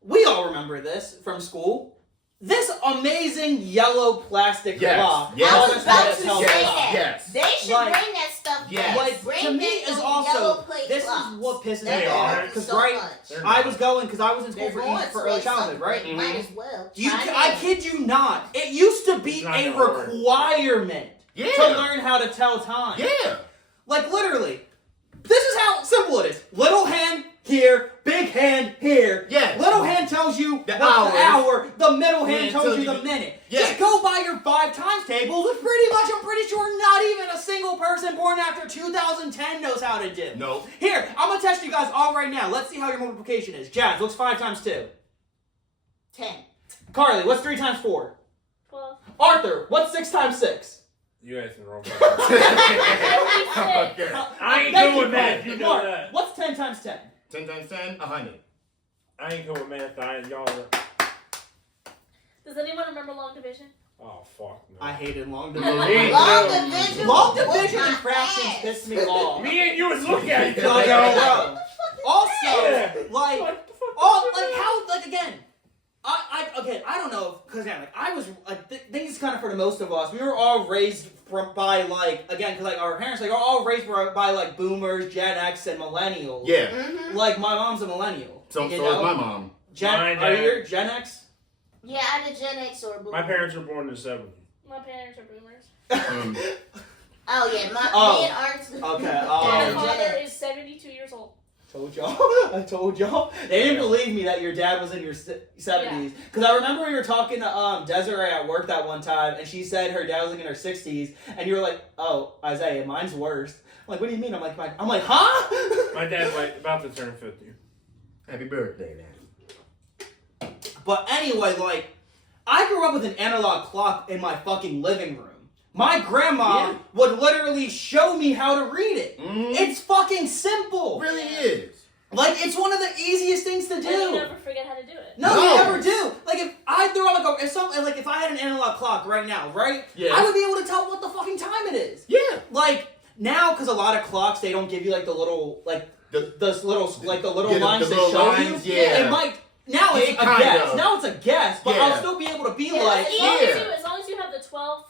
we all remember this from school. This amazing yellow plastic Yes. clock. Yes. I How was does about that to tell say the yes, clock? that. yes. They should Like- bring that stuff Yes. back. Like, Bring to me back is those also- yellow plate this is clocks. what pisses That me off. hurts Because so right, much. I was in school They're for going for to early at childhood, some right? point. Might as well. You, Try I it. kid you not. It used to be It's not a gonna work. requirement Yeah. to learn how to tell time. Yeah. Like literally, this is how simple it is. Little hand here, big hand here. Yes. Little hand tells you The the hours. hour. The middle hand Yeah, tells tells you you the the- minute. Yes. Just go by your 5 times table. Which pretty much, I'm pretty sure not even a single person born after 2010 knows how to do. No. Here, I'm gonna test you guys all right now. Let's see how your multiplication is. Jazz, what's 5 times 2? 10. Carleigh, what's 3 times 4? 12. Arthur, what's 6 times 6? You asking the wrong person. Okay. I ain't Thank good with math. Carleigh. You know Mark, that. what's 10 times 10? 10 times 10, 100. I ain't good with math. Y'all. Does anyone remember long division? Oh fuck. No. I hated long Me division. Long too. division. Long whooped division my and fractions ass. pissed me off. Me and you was looking at each Yo, other. yo, yo. Also, Yeah. like, What the fuck all, is like that? how, like again, I don't know, because again, like I was, I think it's kind of for the most of us. We were all raised by like, again, because like our parents, like are all raised by like boomers, Gen X, and millennials. Yeah. Mm-hmm. Like my mom's a millennial. So you is know? my mom. Are you Gen X? Yeah, I'm a Gen X or a boomer. My parents were born in the 70s. My parents are boomers. Um, Oh yeah, Oh. me and Arts. Okay, My Gen father X. is 72 years old. Told y'all. I told y'all. They didn't believe me that your dad was in your 70s. Because I remember we were talking to Desiree at work that one time, and she said her dad was like in her 60s, and you were like, "Oh, Isaiah, mine's worse." I'm like, "What do you mean?" I'm like, "Huh?" My dad's like about to turn 50. happy birthday, man. But anyway, like, I grew up with an analog clock in my fucking living room. My grandma would literally show me how to read it. It's fucking simple. It really is. Like, it's one of the easiest things to do. And you never forget how to do it. No, you never do. Like, if I threw out if I had an analog clock right now, right? Yeah. I would be able to tell what the fucking time it is. Yeah. Like, now, because a lot of clocks, they don't give you, like, the little, like, the little lines little that show lines, you. yeah. It might, now it's a kind guess. of. Now it's a guess, but I'll still be able to be like, As long as you have the 12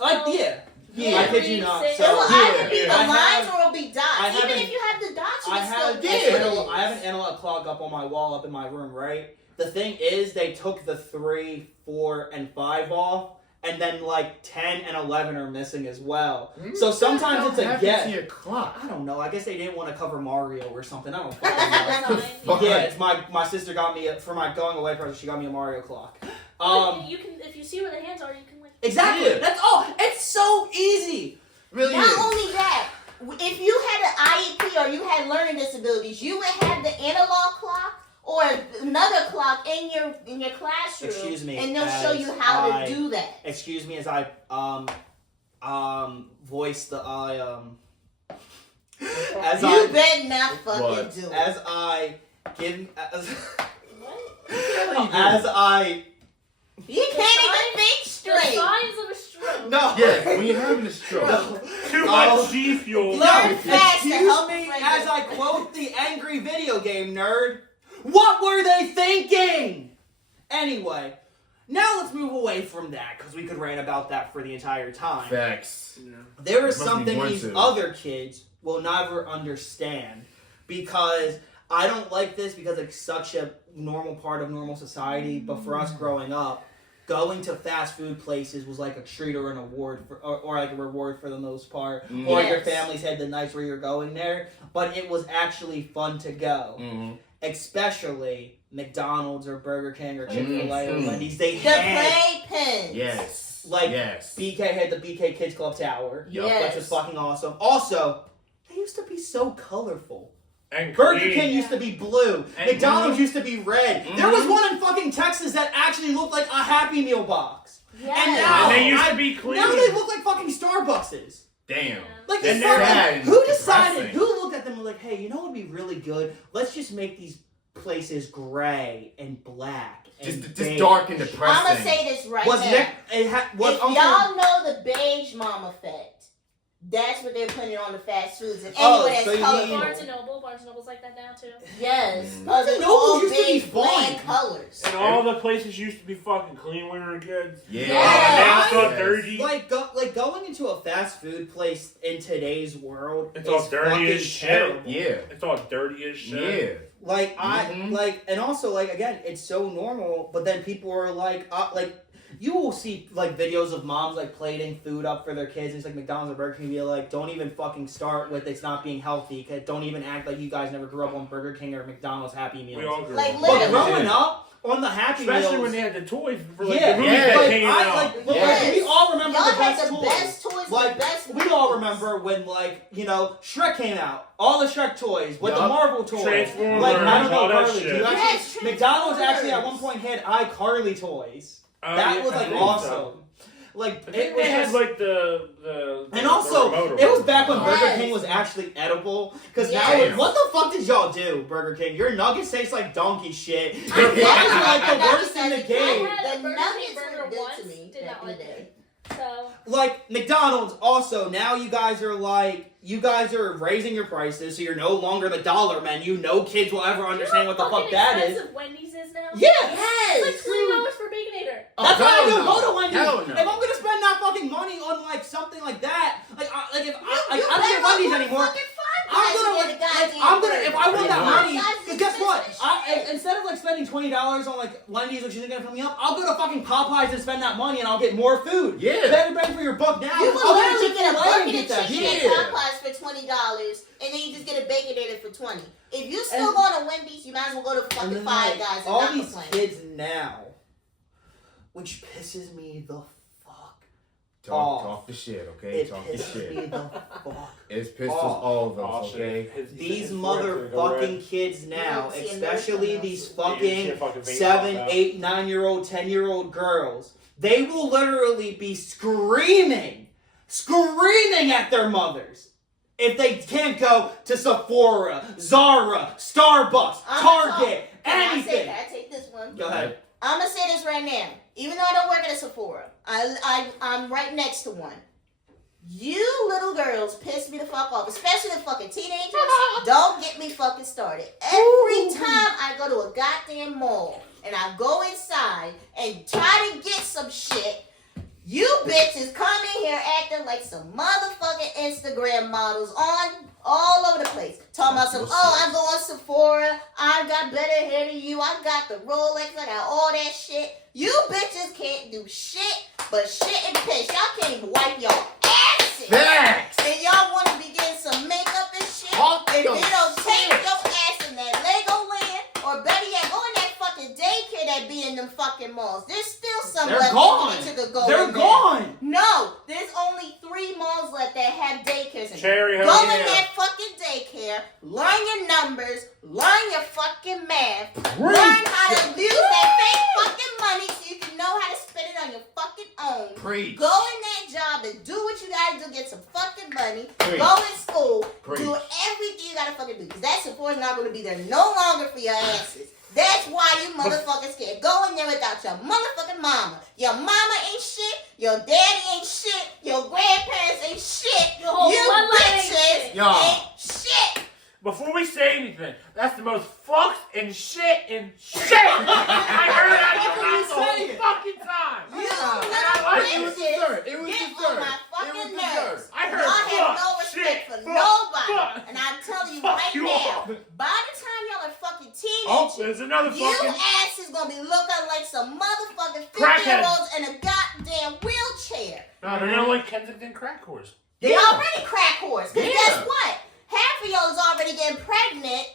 I kid you not. It So, will either be the I lines have- or it'll be dots. I Even haven't- if you have the dots, you I can have, still guess what it is. I have an analog clock up on my wall up in my room, right? The thing is, they took the 3, 4, and 5 off, and then like 10 and 11 are missing as well. So sometimes it's a guess. Your clock? I don't know. I guess they didn't want to cover Mario or something. I don't fucking That's know. fine. Yeah, it's my sister got me for my going away present. She got me a Mario clock. You can, if you see where the hands are, you can like. Exactly. Yeah. That's all. It's so easy. Really Not is. only that, if you had an IEP or you had learning disabilities, you would have the analog clock or another clock in your classroom. Excuse me, and they'll show you how to do that. Excuse me as I voice the as You I better not fucking What? do it. as I give as What? as I You can't even think The straight. signs of a stroke. no Yeah, when you're having a stroke. no. Too much G fuel. Learn fast to Excuse help me friends. as I quote the angry video game nerd. What were they thinking? Anyway, now let's move away from that because we could rant about that for the entire time. Facts. There is Must be something one these too. other kids will never understand because I don't like this because it's such a normal part of normal society. But for us growing up, going to fast food places was like a treat or an award or like a reward for the most part. Or your Yes. families had the nights where you're going there, but it was actually fun to go. Especially McDonald's or Burger King or Chick-fil-A or Wendy's. They The had playpen. Yes. like yes. BK had the BK Kids Club Tower, Yes. which was fucking awesome. Also, they used to be so colorful. And Burger clean. King used to be blue. And McDonald's blue. used to be red. There was one in fucking Texas that actually looked like a Happy Meal box. Yes. And now And they used to be clean. Now they look like fucking Starbuckses. Damn. Like And these they're fucking, bad and who decided? depressing. Who looked at them and was like, hey, you know what would be really good? Let's just make these places gray and black. And Just beige. dark and depressing. I'm gonna say this right Was now. Nick? Was If Uncle? y'all know the beige mom effect, that's what they're putting on the fast foods. And Oh, anyone so that's you colorful. mean- Barnes and Noble's like that now too. Yes. Barnes and They're Noble all used to be beige, bland fun. colors. And all the places used to be fucking clean when we were kids. Yeah. Now it's all Yes. dirty. Like going into a fast food place in today's world It's is all dirty fucking as shit. terrible. Yeah. It's all dirty as shit. Yeah. Like Mhm. and also like again, it's so normal. But then people are like you will see like videos of moms like plating food up for their kids. And it's like McDonald's or Burger King be like, don't even fucking start with it's not being healthy. Cause don't even act like you guys never grew up on Burger King or McDonald's Happy Meals. We all grew Like, up. But literally. growing up on the Happy Especially Meals, when they had the toys for like yeah, the movies yeah. that like, came I, out. like, Yes. we all remember Y'all the had best the toys. best toys, Like, the best we all movies. remember when, like, you know, Shrek came out. All the Shrek toys with the Yup. Marvel toys. Transformers, Like, I don't know, all that Carleigh, do you shit. actually, Yes, McDonald's actually at one Transformers. point had iCarly toys. That Yeah, was, I like, think awesome. so. Like, I it think was they had just... like the And also, remote it was or back when whatever. Burger Yes. King was actually edible. Because Yes. now, what the fuck did y'all do, Burger King? Your nuggets taste like donkey shit. Your I fries are like the got worst this in the as a game. kid. I had a The Burger nuggets King burger were good once, to me did back not in the like day. So Like McDonald's also, now you guys are like, you guys are raising your prices, so you're no longer the dollar menu. No kids will ever understand what the fuck that is. expensive Wendy's is now? Yes! It's like $20 for Baconator. That's why I hell don't no. go to Wendy's. Hell no. If I'm gonna spend that fucking money on like something like that, like if You I don't get Wendy's anymore. If I want that money, because guess what? Instead of like spending $20 on like Wendy's, which isn't gonna fill me up, I'll go to fucking Popeyes and spend that money, and I'll get more food. Yeah. Better bang for your buck now. You will I'll literally get a Chick-fil-A and bucket get of that chicken shit. at Popeyes for $20, and then you just get a Baconator for $20. If you still go to Wendy's, you might as well go to And fucking then, Five like, Guys and all not these complain. kids now, which pisses me the fuck Talk the shit, okay? It Talk the pisses me shit. the fuck. It's pissed Oh. us all of Oh, us, shit. okay? These motherfucking kids now, You don't see especially American these Yeah, you see a fucking fucking vape 7, pop out. 8, 9-year-old, 10-year-old girls, they will literally be screaming screaming at their mothers if they can't go to Sephora, Zara, Starbucks, Target, anything. Can I take this one? Go ahead. I'm gonna say this right now. Even though I don't work at a Sephora, I'm right next to one. You little girls piss me the fuck off, especially the fucking teenagers. Don't get me fucking started. Every time I go to a goddamn mall and I go inside and try to get some shit, you bitches come in here acting like some motherfucking Instagram models on all over the place. Talking about some, I go on Sephora, I got better hair than you, I got the Rolex, I got all that shit. You bitches can't do shit but shit and piss. Y'all can't even wipe your asses. Facts. And y'all want to be getting some makeup and shit. Talk If your you don't take shit. your ass in that Legoland, or better yet, go in that fucking daycare that be in them fucking malls. There's still some They're left gone. that you could go They're in gone. there. No, there's only 3 malls left that have daycares in them. Cherry Go Hill. in that fucking daycare, learn your numbers, learn your fucking math, learn how to use that fake fucking money so you can know how to spend it on your fucking own. Preach. Go in that job and do what you gotta do, get some fucking money, Preach. go in school, Preach. do everything you gotta fucking do. Because that support's not gonna be there no longer for your asses. That's why you motherfuckers can't go in there without your motherfucking mama. Your mama ain't shit, your daddy ain't shit, your grandparents ain't shit, Your whole you bloodline ain't bitches shit. ain't shit. Before we say anything, that's the most fucks and shit and shit I heard out of your mouth the whole fucking time. You Yeah. little It was bitches deserved. It was get deserved. on my It fucking was nerves. deserved. I heard Y'all have no fuck, respect shit, for fuck, nobody. fuck. And I'm telling you Fuck right you now, all. by the time y'all are fucking Oh, teenagers, there's another you fucking... asses gonna be looking like some motherfucking Crackheads. 50-year-olds in a goddamn wheelchair. No, they're not like Kensington crack whores. They already crack whores. Cause Yeah. guess what? Half of y'all is already getting pregnant.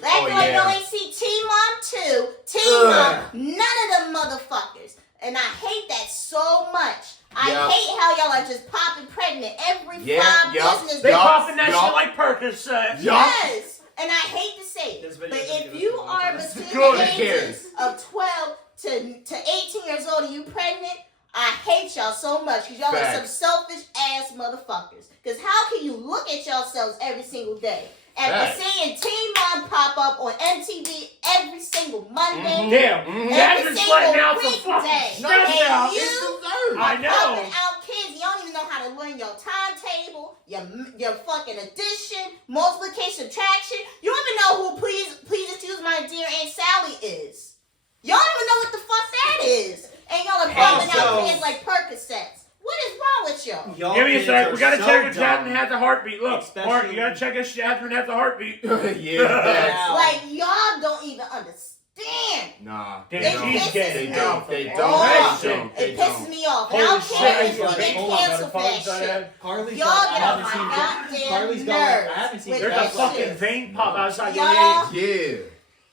Like Oh, like yeah. y'all ain't see Teen Mom 2, Teen Ugh. Mom, none of them motherfuckers. And I hate that so much. I Yep. hate how y'all are just popping pregnant every Yep, 5 yep. business They days. popping that yup. shit like Percocet. Yup. Yes. And I hate to say This it, video but is gonna if get you us are monetized. between Good, the who cares? ages of 12 to 18 years old and you pregnant, I hate y'all so much because y'all are some Facts. selfish ass motherfuckers. Because how can you look at yourselves every single day? After Facts. seeing Teen Mom pop up on MTV every single Monday, Damn. Mhm. every Jasmine's single letting out some weekday, fucking No, stress and out. you It's deserved. I are know. pumping out kids. You don't even know how to learn your timetable, your fucking addition, multiplication, subtraction. You don't even know who please excuse my dear Aunt Sally is. Y'all don't even know what the fuck that is. And y'all are pumping out Also- kids like Percocets. What is wrong with y'all? Y'all Give me a kids sec. are We gotta so check if dumb. Jasmine has a heartbeat. Look, Especially- Mark, you gotta check if Jasmine has a heartbeat. Yeah, facts. Wow. Like, y'all don't even understand. Nah, Damn, they It don't. she's pisses gay. me They off. don't. They Oh, don't. They don't. They It pisses don't. me off. And I Holy don't care shit. if you get Hold on, canceled for that shit. Carleigh's Y'all got- get I on haven't my seen goddamn Carleigh's going. nerves I haven't seen with There's a that Jazz like fucking shit. vein pop outside your Y'all- head. Yeah.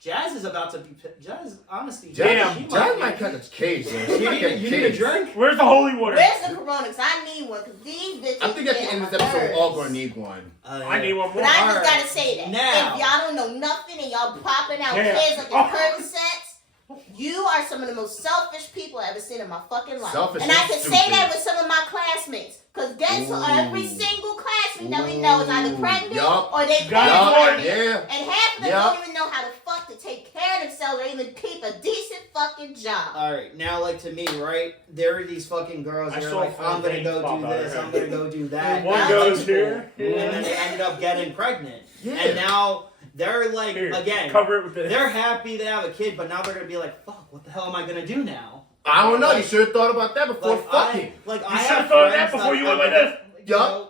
Jazz is about to be. Jazz, honestly. Damn. she Jazz be- might cut its cage, man. You She might cut need, its you need a cage. drink? Where's the holy water? Where's the Corona? Because I need one. Because these bitches. I think at the get end on of this episode, my we're all nerves. gonna need one. I need one more. But I just Alright. gotta say that. Now. If y'all don't know nothing and y'all popping out Yeah. kids like Oh. Percocets, you are some of the most selfish people I've ever seen in my fucking life. Selfish and I and can stupid. say that with some of my classmates. Because guess what? Every single classmate that we know is either pregnant Yup. or they Got pregnant. it, boy. pregnant. Yeah. And half of them Yup. don't even know how to fuck to take care of themselves or even keep a decent fucking job. Alright, now, like, to me, right? There are these fucking girls I that are saw like, four I'm gonna veins go pop do out of this, her I'm gonna go do that. One That's goes cool. here. And then they ended up getting pregnant. Yeah. And now they're like, Here, again, cover it with this. they're happy they have a kid, but now they're gonna be like, fuck, what the hell am I gonna do now? I don't know. You should have thought about that before Like, fucking. I You have should've thought of that friends before you went like I'm this. you Yup. know,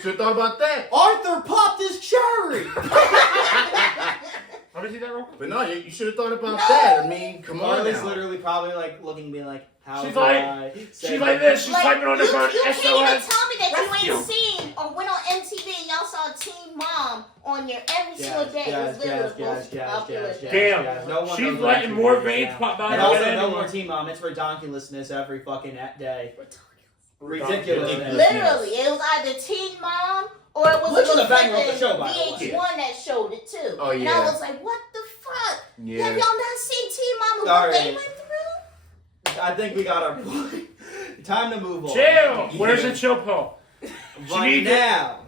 Should have thought about that. Arthur popped his cherry. Let me see that real quick. But no, you should have thought about that. I mean, come on Carleigh's now. literally probably like looking at me like, how She's do like- I say She's like this. She's Like, typing on the phone. you can't even SOS. tell me that you Rescue. ain't seen or went on MTV and y'all saw Teen Mom on your every single day. It was literally the most popular show. Damn. No one She's knows letting what more MTV is veins now. pop out And of also, her head no anymore. more Team Mom. It's ridiculousness every fucking day. Ridiculous. Ridiculousness. Literally, it was either Teen Mom or it was Which is a a banger of the flippin' show, by the way. VH1 that showed it too. Oh, And yeah. I was like, what the fuck? Yeah. Have y'all not seen Teen Mom and All what they right. went through? I think we got our point. Time to move on. Chill. Where's the chill pill? Right now,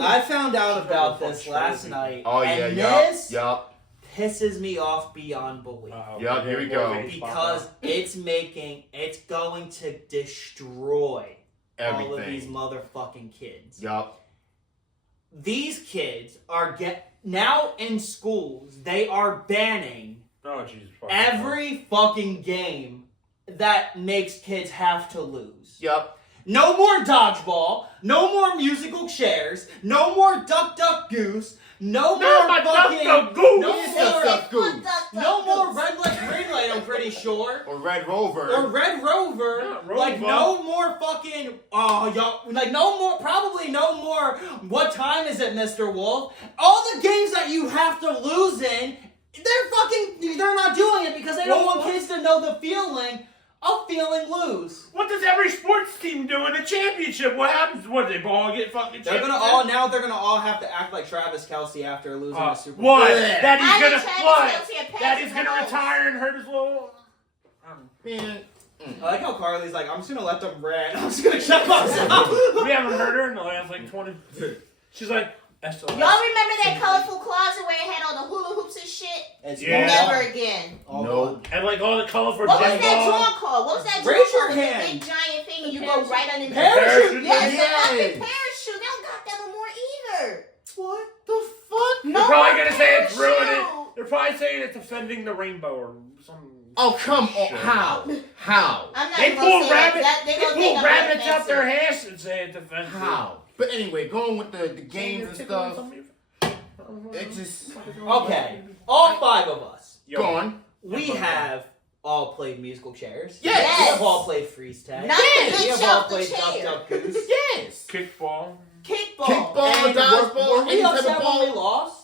I found out about this last night. Oh yeah, and yup, this yup. pisses me off beyond belief. Yup, here we go. Because it's going to destroy all of these Everything. motherfucking kids. Yup. These kids are now in schools, they are banning Oh, Jesus. every fucking game that makes kids have to lose. Yup. No more dodgeball, no more musical chairs, no more duck duck goose, no more fucking duck, goose. no more red light green light, I'm pretty sure. Or Red Rover. Or Red Rover. Yeah, Rover. Like no more fucking probably no more what time is it, Mr. Wolf? All the games that you have to lose in, they're not doing it because they don't want kids to know the feeling of feeling lose. What does every sports team do in a championship? What happens? What, they all get fucking They're gonna all have to act like Travis Kelce after losing the Super Bowl. What? Yeah. That he's I gonna think Travis what? Kelce had That passed he's the gonna most. retire and hurt his little. Man. I like how Carleigh's like, I'm just gonna let them rant. I'm just gonna shut myself. We haven't heard her in the last like 20. She's like, SOS. Y'all remember that colorful closet where it had all the hula hoops and shit? It's Yeah. Never again. No. And like all the colorful What was gym that ball. drawing called? What was that Raise drawing your called with hand. the big giant thing and you go Parachute. right underneath? Parachute. Yes, Yes. the fucking parachute. They don't got that no more either. What? The fuck? No They're probably more gonna say it's ruining it. parachute. They're probably saying it's offending the rainbow or some. Oh, come on. Shit. How? I'm not They even gonna pull say rabbits. that. They They gonna pull think I'm rabbits being out their offensive. ass and say it's offensive. How? But anyway, going with the games and stuff, it just Okay, all five of us, gone. we have all played musical chairs. Yes. We have all played freeze tag. Not Yes. the We good have all shelf, the played duck chair. duck goose. Yes. Kickball. Kickball. Kickball, And dodgeball, were we any type upset of when we ball. lost?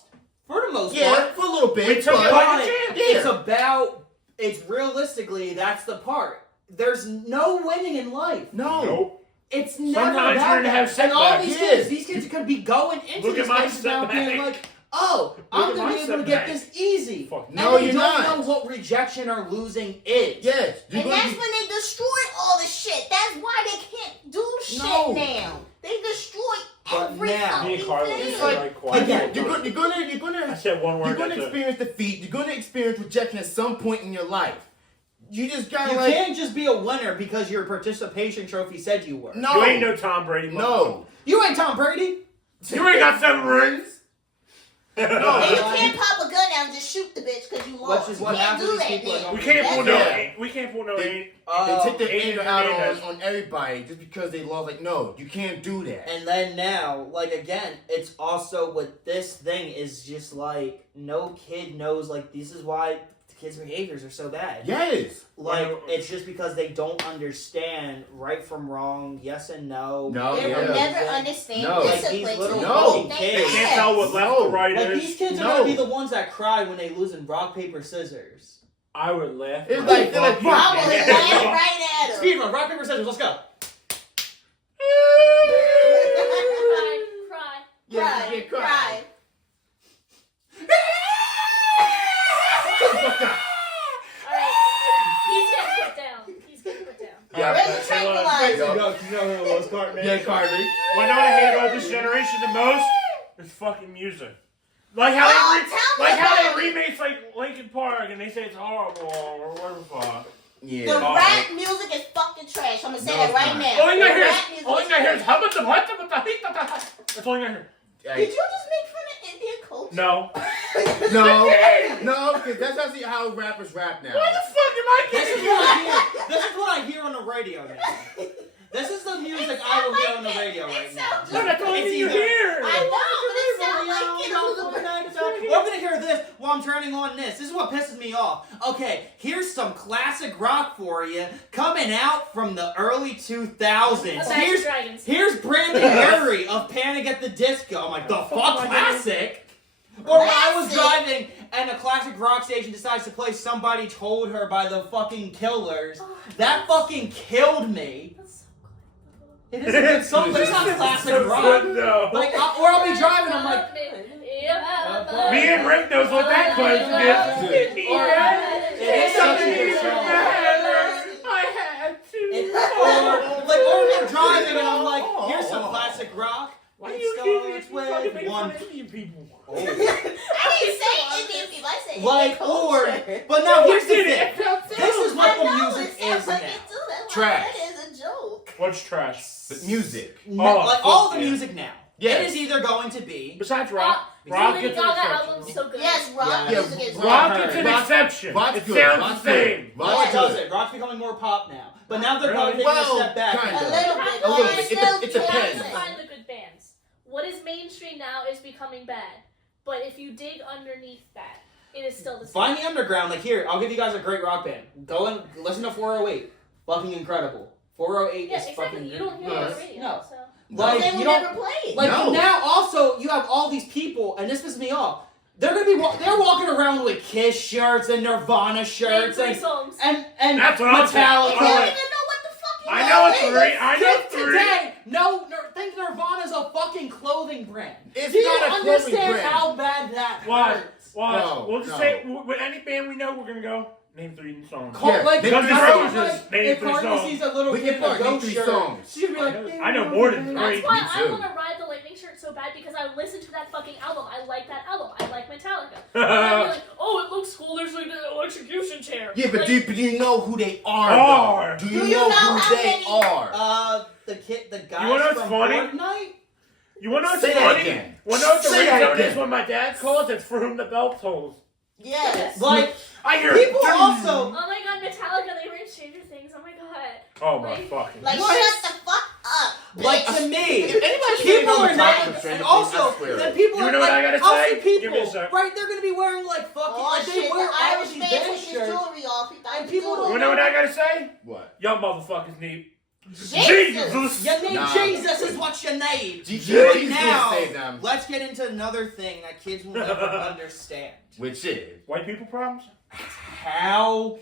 For the most Yeah, part. for a little bit. We took but- it like a But champ. it's about, it's realistically, that's the part. There's no winning in life. No. Nope. It's never Sometimes about you're gonna that. have And all setbacks. these kids could be going into Look this at my place about being setback. like, oh, Look I'm at gonna my be able to get setback. this easy. Fuck. And No, they you're don't not. know what rejection or losing is. Yes. You're And gonna that's be- when they destroy all the shit. That's why they can't do shit No. now. They destroy But every now- Me and fucking Carleigh thing. It's were like- like quiet. again, the whole time. you're gonna I said one word. You're gonna that's it. experience defeat. You're gonna experience rejection at some point in your life. You just gotta You like can't just be a winner because your participation trophy said you were. no. You ain't no Tom Brady. No. You ain't Tom Brady. You ain't got 7 rings. And you can't pop a gun out and just shoot the bitch because you lost. Which is You what can't half of do these that people are now. going We can't pull That's no. Yeah. Eight. We can't pull no. They- Eight. They take their Aiden anger out Hernandez. on everybody just because they lost. Like, no, you can't do that. And then now, like again, it's also with this thing is just like no kid knows like this is why the kids' behaviors are so bad. Yes. Like it's just because they don't understand right from wrong, yes and no. No, They yeah. will never understand No. Like discipline. these little to No. fucking they kids. They can't tell what left No. or right Like is. these kids are No. gonna be the ones that cry when they lose in rock, paper, scissors. I would laugh. It's my like- they're like, fucking I would ass laugh off. right at him. Speed run, rock, paper, scissors, let's go. Cry. Yeah, you can't cry. Alright. He's getting put down. He's getting put down. Yeah. Where's the tranquilizer? You know who it was, Cartman. Yeah, Cardi. Well, know what I hate about this generation the most? It's fucking music. Like how Oh, they tell me like how about they it. remake like Linkin Park and they say it's horrible or whatever the fuck. Yeah. The rap music is fucking trash. I'm gonna say No, that it's right not. now. All I The got here rap is music all I is got here is trash. that's all I got here. Did you just make fun of Indian culture? No. No, because that's actually how rappers rap now. Why the fuck am I This is getting what I hear. This is what I hear on the radio now. This is the music I will hear on the radio right now. No, that's the only It's thing you either- hear. I know, but it sounds like it a little bit. Well, I'm gonna hear this while I'm turning on this. This is what pisses me off. Okay, here's some classic rock for you, coming out from the early 2000s. Imagine Dragons. Here's Brandon Urie of Panic at the Disco. I'm like, the fuck classic? Or when I was Classic. driving and a classic rock station decides to play Somebody Told Her by the fucking Killers. That fucking killed me. That's so It is a good song, but it's not classic rock. No. Like, or I'll be driving, I'm like, Me and Rick knows what that question is. It is such a good song. I had to. Trash. That is a joke. What's trash? The music. Like all the yeah. music now. Yes. It is either going to be Besides rock. The Rock Lady gets an Gaga exception. album's so good. Yes, rock Yeah, music is Rock Rock- gets an rock- exception. rock's It good. sounds Rock's the same. good. No, Rock's it good. doesn't. Rock's becoming more pop now. But now they're Really? taking Well, a step back. kinda. a little bit. A little but bit. still It You have depends. to find the good bands. What is mainstream now is becoming bad. But if you dig underneath that, it is still the same. Find the underground. Like here, I'll give you guys a great rock band. Go and listen to 408. Fucking incredible. 408 Yeah, is exactly. fucking You don't hear it on the radio. No. So. But Like they you will don't never play it. like No. now. Also, you have all these people, and this pisses me off. They're gonna be they're walking around with Kiss shirts and Nirvana Name shirts 3 and songs. and That's what I'm saying. Metallica. You don't even know what the fuck you I are. know it's three. I know Kids three. today think Nirvana's a fucking clothing brand. It's Do you not a clothing understand brand. how bad that Watch. hurts? Watch. No, We'll just no. say with any band we know, we're gonna go name 3 songs. Yeah, Like, name Guns three N' songs. Roses. Name if 3 Carleigh songs. sees a little Linkin kid in a Park, name ghost 3 shirt, songs. she'd be like, I know more than "Baby, three. That's why Me I too. want to ride the Lightning shirt so bad because I listened to that fucking album. I like that album. I like Metallica. And I'm like, oh, it looks cool. There's like an electrocution chair. Yeah, but like, do you know who they are? Are. Though? Do you Do you know know who how they many- are? the guys You wanna know what's from funny? Fortnite? You wanna know what's Say that funny? again. Wanna know what the Say that ringtone again. is when my dad calls? It's for whom the bell tolls. Yes. Like, I hear people ding. also... oh my god, Metallica, they were in Stranger Things. Oh my god. Oh my fucking. Like, What? shut the fuck up. Like, to me, If anybody's people saying are on the not... topic of Stranger And Things, also, I swear. then people You are know what like, I gotta I'll say? see Give me a people, sec. right, they're gonna be wearing, like, fucking... Oh like, they shit, wear the all Irish these man band took his shirts. jewelry off. He thought And he people was You don't know what I gotta say? What? Y'all motherfuckers need Jesus. You need Nah. Jesus is what you need. Jesus Now, gonna save them. let's get into another thing that kids will never understand. Which is white people problems. How...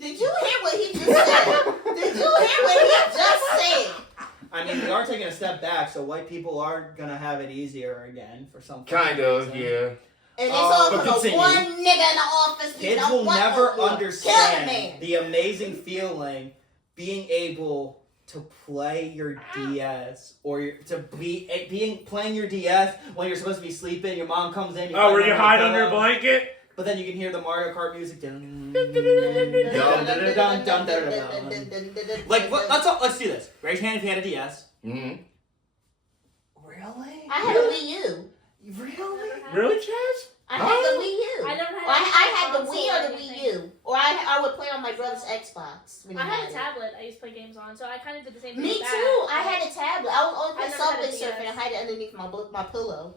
Did you hear what he just said? Did you hear what he just said? I mean, we are taking a step back, so white people are gonna have it easier again for some kind of, reason. yeah. And it's all but because of continue. one nigga in the office. Kids beating will up one never old boy. Kill the understand man. the amazing feeling being able to play your DS or playing your DS when you're supposed to be sleeping. Your mom comes in. Oh, where you hide under under your blanket? But then you can hear the Mario Kart music. Dun, like what? Let's do this. Raise your hand if you had a DS. Mm-hmm. Really? I had a Wii U. Really? Really, Chaz? I had the Wii U. I never had. I had the console Wii or the anything. Wii U, or I would play on my brother's Xbox. When I he had a it. tablet. I used to play games on, so I kind of did the same thing. Me with too. that. I had a tablet. I would only I play never had Subway a DS. Surfer and hide it underneath my pillow.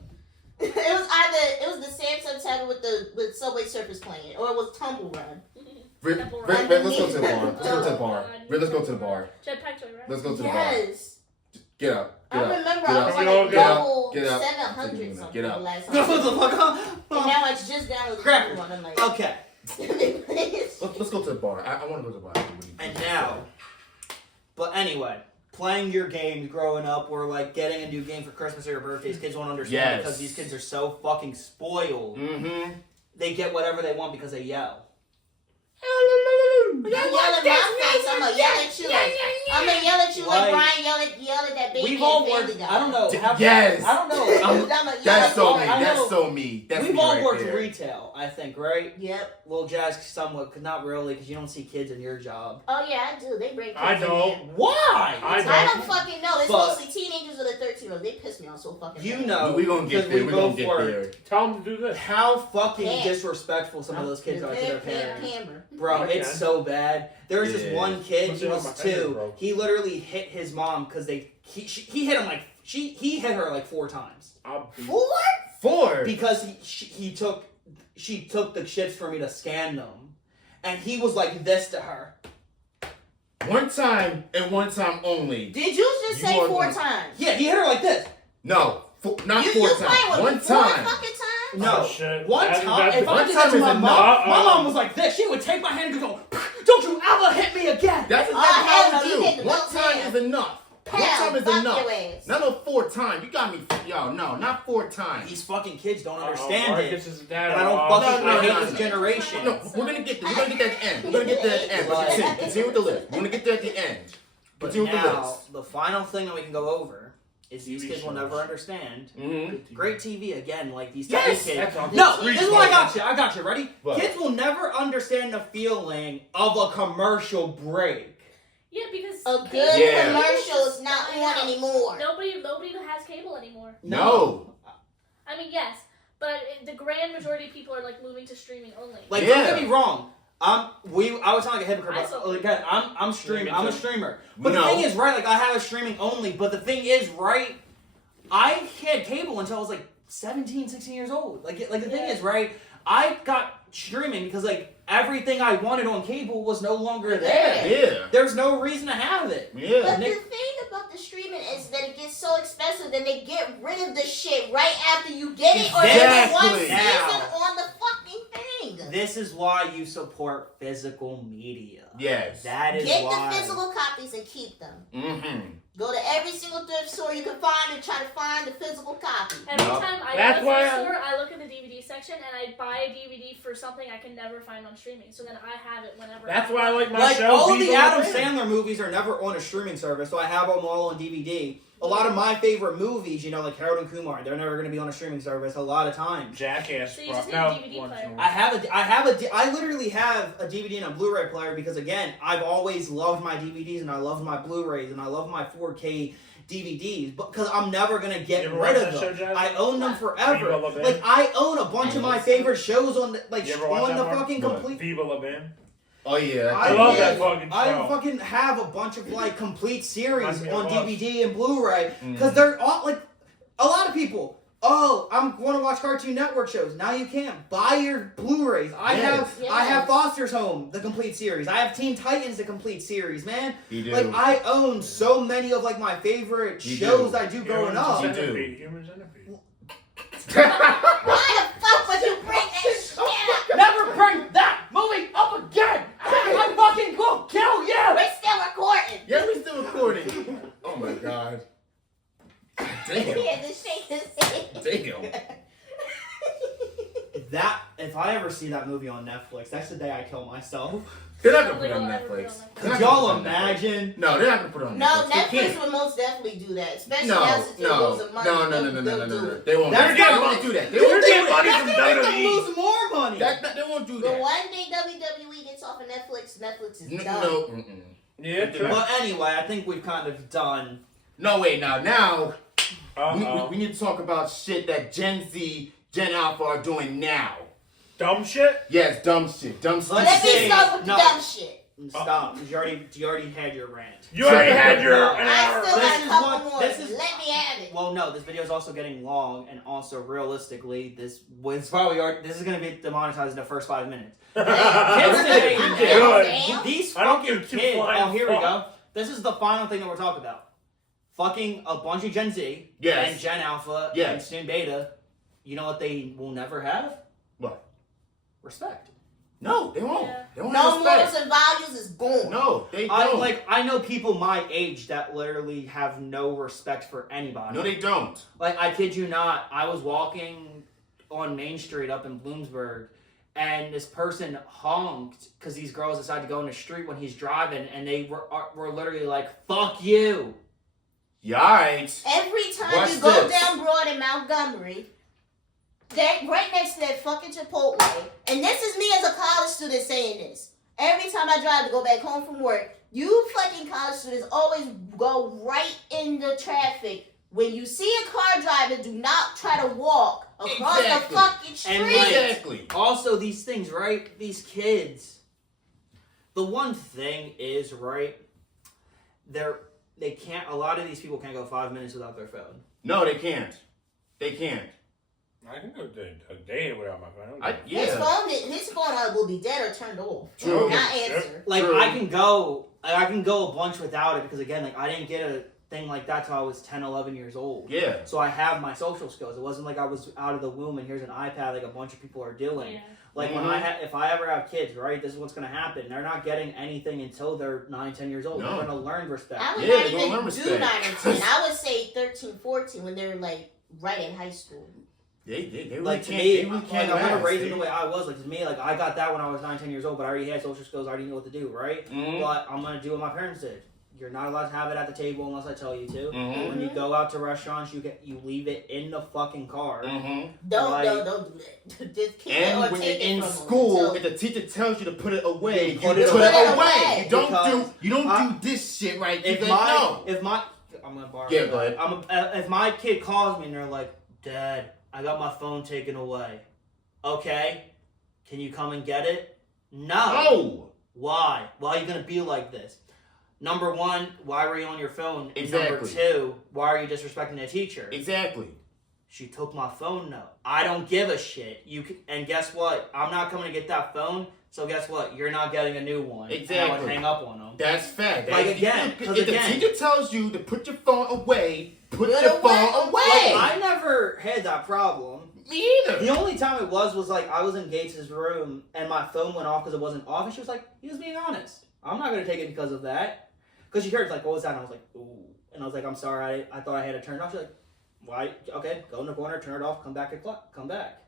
It was the Samsung tablet with Subway Surfers playing, or it was Tumble Run. Rick, Temple Rick, Run. Rick, let's go to the bar. Let's go to the Oh, bar. God. Rick, let's go to the bar. Jetpack Joyride. Let's go to the bar. Yes, Get up. I Get up. remember Get I up. was Get like up. double Get up. 700 something Get up. the last What time. the fuck? And now I just downloaded Crap. the one. I'm like, Okay. Let's go to the bar. I want to go to the bar. And now, but anyway, playing your games growing up or like getting a new game for Christmas or your birthdays, kids won't understand Yes. because these kids are so fucking spoiled. Mm-hmm. They get whatever they want because they yell. you yell in my face, I'm gonna yell at you. I'm gonna yell at you like Like, Brian yell at that baby We've in all Family worked. Guy. I don't know. Yes. I don't know. I'ma yell That's at so you. me. I know. That's so me. That's We've me all right worked there. retail, I think, right? Yep. Well, Jazz somewhat, cause not really, because you don't see kids in your job. Oh yeah, I do. They break kids I in don't. there. Why? I I don't fucking know. It's But- mostly teenagers or the 13-year-olds. They piss me off so fucking You bad. know, We're gonna get 'cause there. we We're gonna both get work. there. Tell them to do this. How fucking Yeah. disrespectful some of those kids are to their parents. Hammer. Bro, Okay. it's so bad. There was this Yeah. one kid, What's he it on was my finger, 2. bro? He literally hit his mom because he hit him like he hit her like 4 times I'll be 4. because she took the chips for me to scan them, and he was like this to her. One time and one time only. Did you just You say are 4 gonna- times? Yeah, he hit her like this. No, not You 4 playing times. with One me 4 time. fucking times? No, Oh, shit. one That- time. that- If I one did that to time my is mom, enough. my mom was like this. She would take my hand and go, "Don't you ever hit me again." That's hell exactly how no, I you hit do. the One belt time down. is enough. One Hell, time is fuck enough. your ass. Not no 4 times. You got me. Yo, no, not 4 times. These fucking kids don't Uh-oh, understand it. Marcus is dad. And I don't Oh, fucking no, I hate no, this no. generation. No, we're gonna get there. We're gonna get there at the end. We're gonna get there at the end. But Right. continue with the list. We're gonna get there at the end. But Continue with the now, list. the final thing that we can go over is these TV kids will shows. never understand. Mm-hmm. Great TV again, like these Yes! kids. That's all. No, Three this is what I shows. got you. I got you. Ready? What? Kids will never understand the feeling of a commercial break. Yeah, because A good Yeah. commercial is not on anymore. Nobody has cable anymore. No. I mean, yes, but the grand majority of people are like moving to streaming only. Like, Yeah. don't get me wrong. I would sound like a hypocrite, I but saw- again, I'm streaming. I'm a streamer. But No. the thing is, right? Like, I have a streaming only. But the thing is, right? I had cable until I was like 17, 16 years old. Like the thing Yeah. is, right? I got streaming because like everything I wanted on cable was no longer there. Yeah. There's no reason to have it. Yeah. But the thing about the streaming is that it gets so expensive that they get rid of the shit right after you get it, or there's one Exactly. season Now. on the fucking thing. This is why you support physical media. Yes. That is Get why. the physical copies and keep them. Mm-hmm. Go to every single thrift store you can find and try to find the physical copy. Every No. time I That's go to the why store, I look at the DVD section and I buy a DVD for something I can never find on streaming. So then I have it whenever. That's why I like my Like show. all of the Beagle Adam and Bam. Sandler movies are never on a streaming service, so I have them all on DVD. A lot of my favorite movies, you know, like Harold and Kumar, they're never going to be on a streaming service a lot of times. Jackass. So you just need no, a DVD once player. in a while. I literally have a DVD and a Blu-ray player because again, I've always loved my DVDs and I love my Blu-rays and I love my 4K DVDs, because I'm never gonna get You ever rid watch of that them. show, Jazz? I own them Viva forever. La Bam? Like I own a bunch of my favorite shows on the, like You ever watch on that the one? fucking What? complete. Viva La Bam. Oh yeah. I love yeah, that fucking show. I fucking have a bunch of like complete series Reminds me of on us. DVD and Blu-ray because they're all like a lot of people. Oh, I'm want to watch Cartoon Network shows. Now you can buy your Blu-rays. I Yes. have Foster's Home, the complete series. I have Teen Titans, the complete series. Man, You do. like I own so many of like my favorite You shows do. I do growing up. You do. Centipede. Human Centipede. Why the fuck would you bring that shit up? Never bring that movie up again. I fucking will kill you. We're still recording. Yeah, we still recording. Oh my god. He Damn. had to shake his head. Damn. That if I ever see that movie on Netflix, that's the day I kill myself. They're not gonna put it Only on will ever be Netflix. on Netflix. They're not Could y'all gonna put it on Netflix. imagine? No, they're not gonna put it on No, Netflix. They Netflix can't. would most definitely do that, especially No, as it goes of money. no. They'll They won't. That's They not- won't do that. They They're won't do getting money that. from That's gonna make them WWE. lose more money. They won't do But that. one day WWE gets off of Netflix, Netflix is done. No. Mm-mm. Yeah, true. But anyway, I think we've kind of done. No, wait. Now Uh-oh. we need to talk about shit that Gen Z, Gen Alpha are doing now. Dumb shit? Yes, dumb shit. Dumb stuff. Let me Say- start with the no. dumb shit. Stop. 'Cause you already had your rant. You already had your No. an I hour. still This got a is couple what- more. this is- Let me have it. Well, no, this video is also getting long, and also realistically, this was probably this is gonna be demonetized in the first 5 minutes. Kids today, I'm man, good. down. these I don't fucking give two kids. flying Oh, here we go. fucks. This is the final thing that we're talking about. Fucking a bunch of Gen Z Yes. and Gen Alpha Yes. and Gen Beta. You know what they will never have? What? Respect. No, they won't. Yeah. They won't No have morals respect. and values is gone. No, they don't. I know people my age that literally have no respect for anybody. No, they don't. Like, I kid you not, I was walking on Main Street up in Bloomsburg, and this person honked because these girls decided to go in the street when he's driving, and they were literally like, "Fuck you." Yikes. Every time What's you go this? down Broad in Montgomery, they're right next to that fucking Chipotle. And this is me as a college student saying this. Every time I drive to go back home from work, you fucking college students always go right in the traffic. When you see a car driving, do not try to walk across Exactly. the fucking street. And like- Exactly. Also, these things, right? These kids. The one thing is, right? They can't. A lot of these people can't go 5 minutes without their phone. No, they can't. They can't. I can go a day without my phone. His Yeah. phone will be dead or turned off. True. Not answer. Like True. I can go a bunch without it because again, like I didn't get a thing like that till I was 10, 11 years old. Yeah. So I have my social skills. It wasn't like I was out of the womb and here's an iPad like a bunch of people are doing. Yeah. Like when if I ever have kids, right, this is what's gonna happen. They're not getting anything until they're 9, 10 years old. No. They're gonna learn respect. I would Yeah, not they're gonna learn even do respect. 9 or 10. I would say 13, 14 when they're like right in high school. They really Like to can't. me, They really like, can't I'm gonna last. raise them the way I was. Like to me, like I got that when I was 9, 10 years old, but I already had social skills. I already knew what to do, right? Mhm. But I'm gonna do what my parents did. you're not allowed to have it at the table unless I tell you to. Mhm. When you go out to restaurants, you leave it in the fucking car. Mm-hmm. Don't do that. Just keep it or And when you're take it in from school, them. if the teacher tells you to put it away, you put put it it away. away. You don't Because do this shit right. You If say my no. I'm gonna borrow. Yeah, that. go ahead. If my kid calls me and they're like, "Dad, I got my phone taken away." Okay, can you come and get it? No. Why? Why are you gonna be like this? Number one, why were you on your phone? And Exactly. Number two, why are you disrespecting the teacher? Exactly. She took my phone. No, I don't give a shit. And guess what? I'm not coming to get that phone. So guess what? You're not getting a new one. Exactly. And I would hang up on them. That's fact. Like, That's- again, if 'cause the again- teacher tells you to put your phone away, put Put your it phone away. away. I never had that problem. Me either. The only time it was like I was in Gates' room and my phone went off because it wasn't off, and she was like, he was being honest. I'm not going to take it because of that. Because she heard, like, what was that? And I was like, ooh. And I was like, I'm sorry, I thought I had to turn it off. She's like, why? Okay, go in the corner, turn it off, come back. Come back.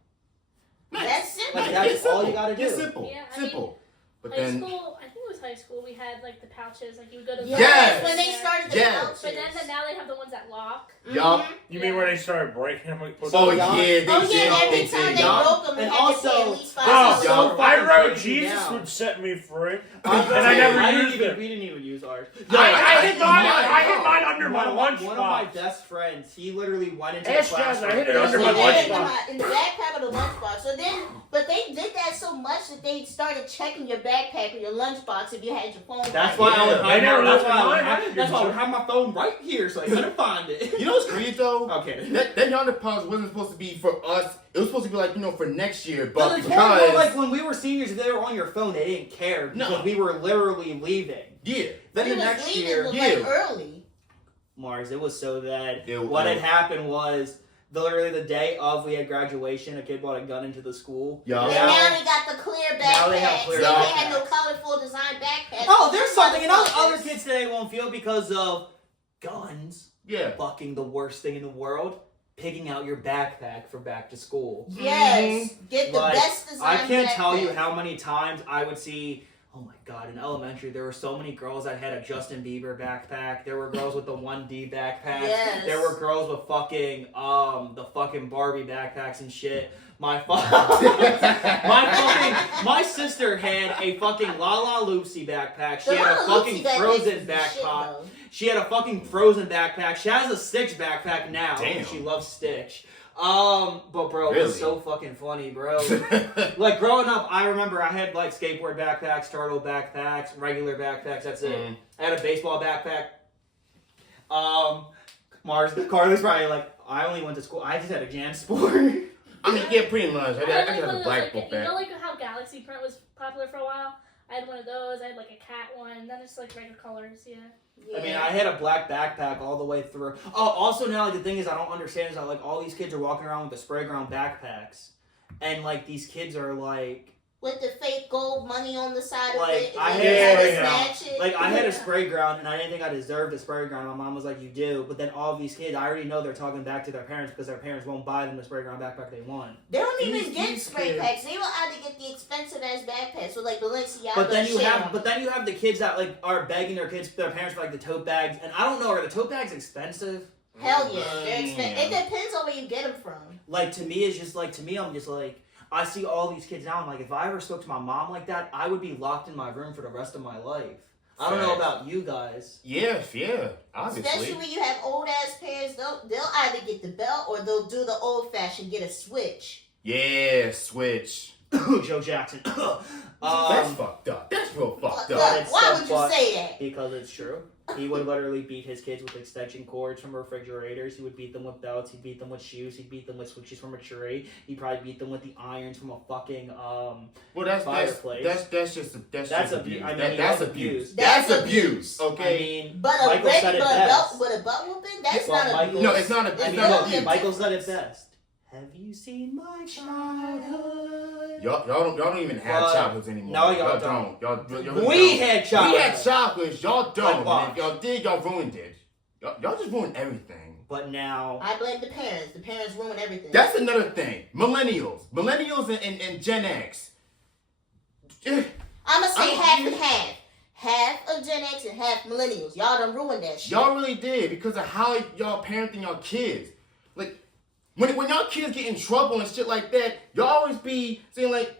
That's simple. Like, that's all you gotta do. It's simple. Yeah, I mean, simple. But high then, school, I think it was high school, we had like the pouches, like you would go to Yes. When they started the Yes. pouches. But then now they have the ones that lock. yup. You mean where they started breaking them? Like, Oh y'all- yeah, they Oh did. yeah, every They time did. they y'all- broke them, and you had to pay at also- least Oh, $5. y'all- I wrote crazy Jesus now. would set me free. I And I never used didn't it. We didn't even use ours. I hid mine. mine. I hid mine under my One lunchbox. of my best friends, he literally went into Ask the Jazz, classroom. I hid it There's under my one They day- had lunchbox. in the backpack of the lunchbox. So then, but they did that so much that they started checking your backpack or your lunchbox if you had your phone. That's right why I there. would Yeah. hide I never my- that's looked why at I would mine. I have- didn't that's do why I would that. have my phone right here so I couldn't find it. You know what's crazy though? Okay. That yonder pause wasn't supposed to be for us. It was supposed to be like, for next year, but It's more because like when we were seniors, if they were on your phone, they didn't care because No. we were literally leaving. yeah. Then We the was next leaving year, was, yeah. like early. Mars, it was so that It what was. had happened was literally the day of we had graduation, a kid brought a gun into the school. Yeah. And Now- now they got the clear Now they have backpacks. clear They had no backpacks. colorful design backpacks. Oh, there's something, and other Motherfuckers. kids today won't feel because of guns. Yeah. Fucking the worst thing in the world. Picking out your backpack for back to school. Yes, get the Like, best design. I can't tell you backpack. how many times I would see. Oh my god! In elementary, there were so many girls that had a Justin Bieber backpack. There were girls with the 1D backpack. Yes. There were girls with fucking the fucking Barbie backpacks and shit. My sister had a fucking Lala Loopsy backpack. She The had a Lala fucking Loopsy backpacks Frozen is the shit, backpack. though. She had a fucking Frozen backpack. She has a Stitch backpack now. Damn. She loves Stitch. But bro, it Really? was so fucking funny, bro. Like growing up, I remember I had like skateboard backpacks, turtle backpacks, regular backpacks. That's it. Mm. I had a baseball backpack. Carleigh's probably like, I only went to school. I just had a jam sport. I mean, yeah, pretty much. I I got had a one of black those, book like, you know, back. like how Galaxy print was popular for a while. I had one of those. I had like a cat one. And then it's like regular colors. Yeah. I mean, I had a black backpack all the way through. Oh, also now, like, the thing is, I don't understand is that, like, all these kids are walking around with the spray ground backpacks. And, like, these kids are, like, with the fake gold money on the side of Like, it. I and had- they had to Yeah. snatch it. like, I had a Yeah. spray ground, and I didn't think I deserved a spray ground. My mom was like, you do. But then all of these kids, I already know they're talking back to their parents because their parents won't buy them the spray ground backpack they want. They don't even These get spray kids. packs. They will either get the expensive ass backpacks with like Balenciaga. But then you shit have, the kids that, like, are begging their parents for, like, the tote bags. And I don't know, are the tote bags expensive? Hell yeah, they're expensive. Yeah. It depends on where you get them from. Like, to me, it's just like, I'm just like, I see all these kids now. I'm like, if I ever spoke to my mom like that, I would be locked in my room for the rest of my life. I don't know Facts. about you guys. Yeah, Especially obviously. when you have old ass parents, they'll either get the belt or they'll do the old fashioned get a switch. Yeah, switch. Joe Jackson. That's fucked up. That's real fucked Look, up. It's why so would you fucked. say that? Because it's true. He would literally beat his kids with extension cords from refrigerators. He would beat them with belts. He'd beat them with shoes. He'd beat them with switches from a tree. He'd probably beat them with the irons from a fucking Well, that's fireplace. that's just That's just abuse. abuse. I mean, That's that's abuse. abuse. That's That's abuse. I Okay. mean, But a Michael said it best. with a butt whooping, that's Well, not Michael- abuse. No, it's not a- It's it's not not abuse. Michael said it best. Have you seen my childhood? Y'all don't even have But- chocolates anymore. No, y'all don't. Y'all We don't. had childhood. We had chocolates. Y'all don't. Like what? And if y'all did, y'all ruined it. Y'all just ruined everything. But now, I blame the parents. The parents ruin everything. That's another thing. Millennials and Gen X. I'm gonna say I'm- half and half. Half of Gen Gen X and half millennials. Y'all done ruined that shit. Y'all really did because of how y'all parenting y'all kids. Like, when y'all kids get in trouble and shit like that, y'all always be saying like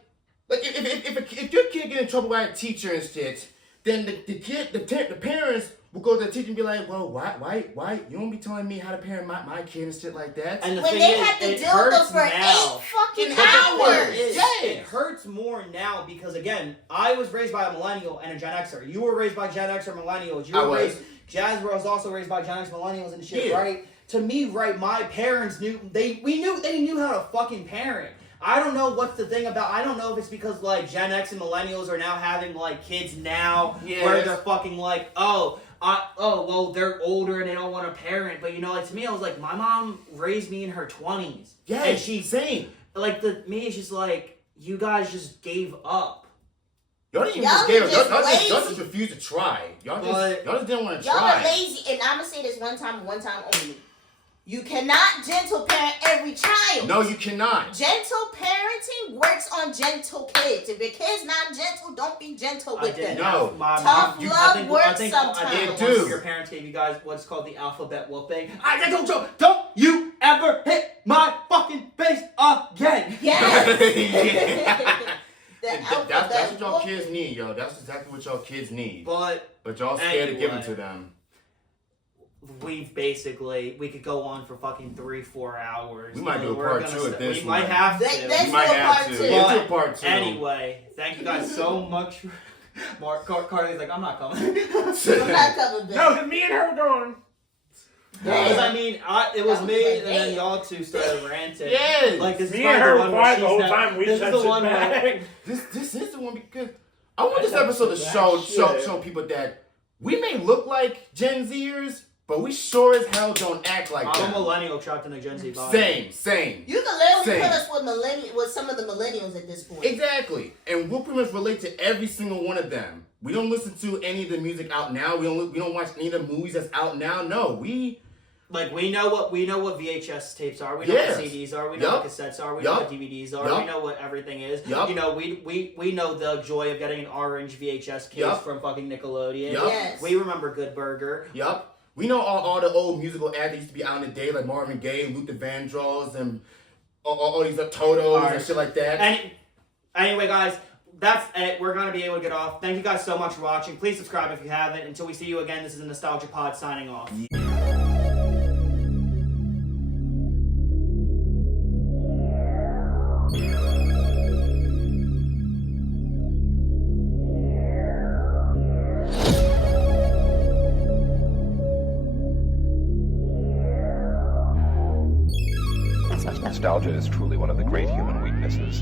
if your kid get in trouble by a teacher and shit, then the parents will go to the teacher and be like, well, why you don't be telling me how to parent my kid and shit like that. And the When thing they is, had to it deal with them hurts for now. 8 fucking But the hours. thing is, It hurts more now because, again, I was raised by a millennial and a Gen Xer. You were raised by Gen X or millennials. You I were was. raised. Jazmine was also raised by Gen X millennials and shit, Yeah. right? To me, right, my parents knew they knew how to fucking parent. I don't know what's the thing about. I don't know if it's because like Gen X and millennials are now having like kids now, Yes. where they're fucking like, well, they're older and they don't want to parent. But you know, like to me, I was like, my mom raised me in her 20s. Yeah, and she same. like me, it's just like you guys just gave up. Y'all didn't even Y'all just get were y'all just just lazy. refused to try. Y'all But- just didn't want to Y'all try. are lazy, and I'm gonna say this one time only. You cannot gentle parent every child. No, you cannot. Gentle parenting works on gentle kids. If your kid's not gentle, don't be gentle with them. No. Tough You- love I works think sometimes. It once do. your parents gave you guys what's called the alphabet whooping. Don't you ever hit my fucking face again. Yes. Yeah. The That's alphabet what y'all whooping. kids need, yo. That's exactly what y'all kids need. But But y'all scared to give them Anyway. to them. we could go on for fucking 3-4 hours. We might do a We're part gonna two of this We one. might have to. Let's We might do a have part to. two. Yeah, But do a part two. Anyway, thank you guys so much. Mark Carly's like, I'm not coming. I'm not coming back. No, 'cause me and her were going. Because I mean, it was That was me, like, and then damn. y'all two started ranting. Yes. Like this is Me probably and her the were one where quiet the she's whole never- time. We This just is the one where. back. This is the one because I want this episode to show people that we may look like Gen Zers, but we sure as hell don't act like I'm a them. millennial trapped in a Gen Z body. Same. You can literally Same. put us with some of the millennials at this point. Exactly. And we'll pretty much relate to every single one of them. We don't listen to any of the music out now. We don't watch any of the movies that's out now. No, we know what VHS tapes are. We know Yes. what CDs are. We know Yup. what cassettes are. We Yup. know what DVDs are. Yup. We know what everything is. Yup. You know, we know the joy of getting an orange VHS case Yup. from fucking Nickelodeon. Yup. Yes. We remember Good Burger. Yup. We know all the old musical ads that used to be out in the day, like Marvin Gaye, Luther Vandross, and all these Todos and shit like that. And anyway, guys, that's it. We're gonna be able to get off. Thank you guys so much for watching. Please subscribe if you haven't. Until we see you again, this is the Nostalgia Pod signing off. Nostalgia is truly one of the great human weaknesses.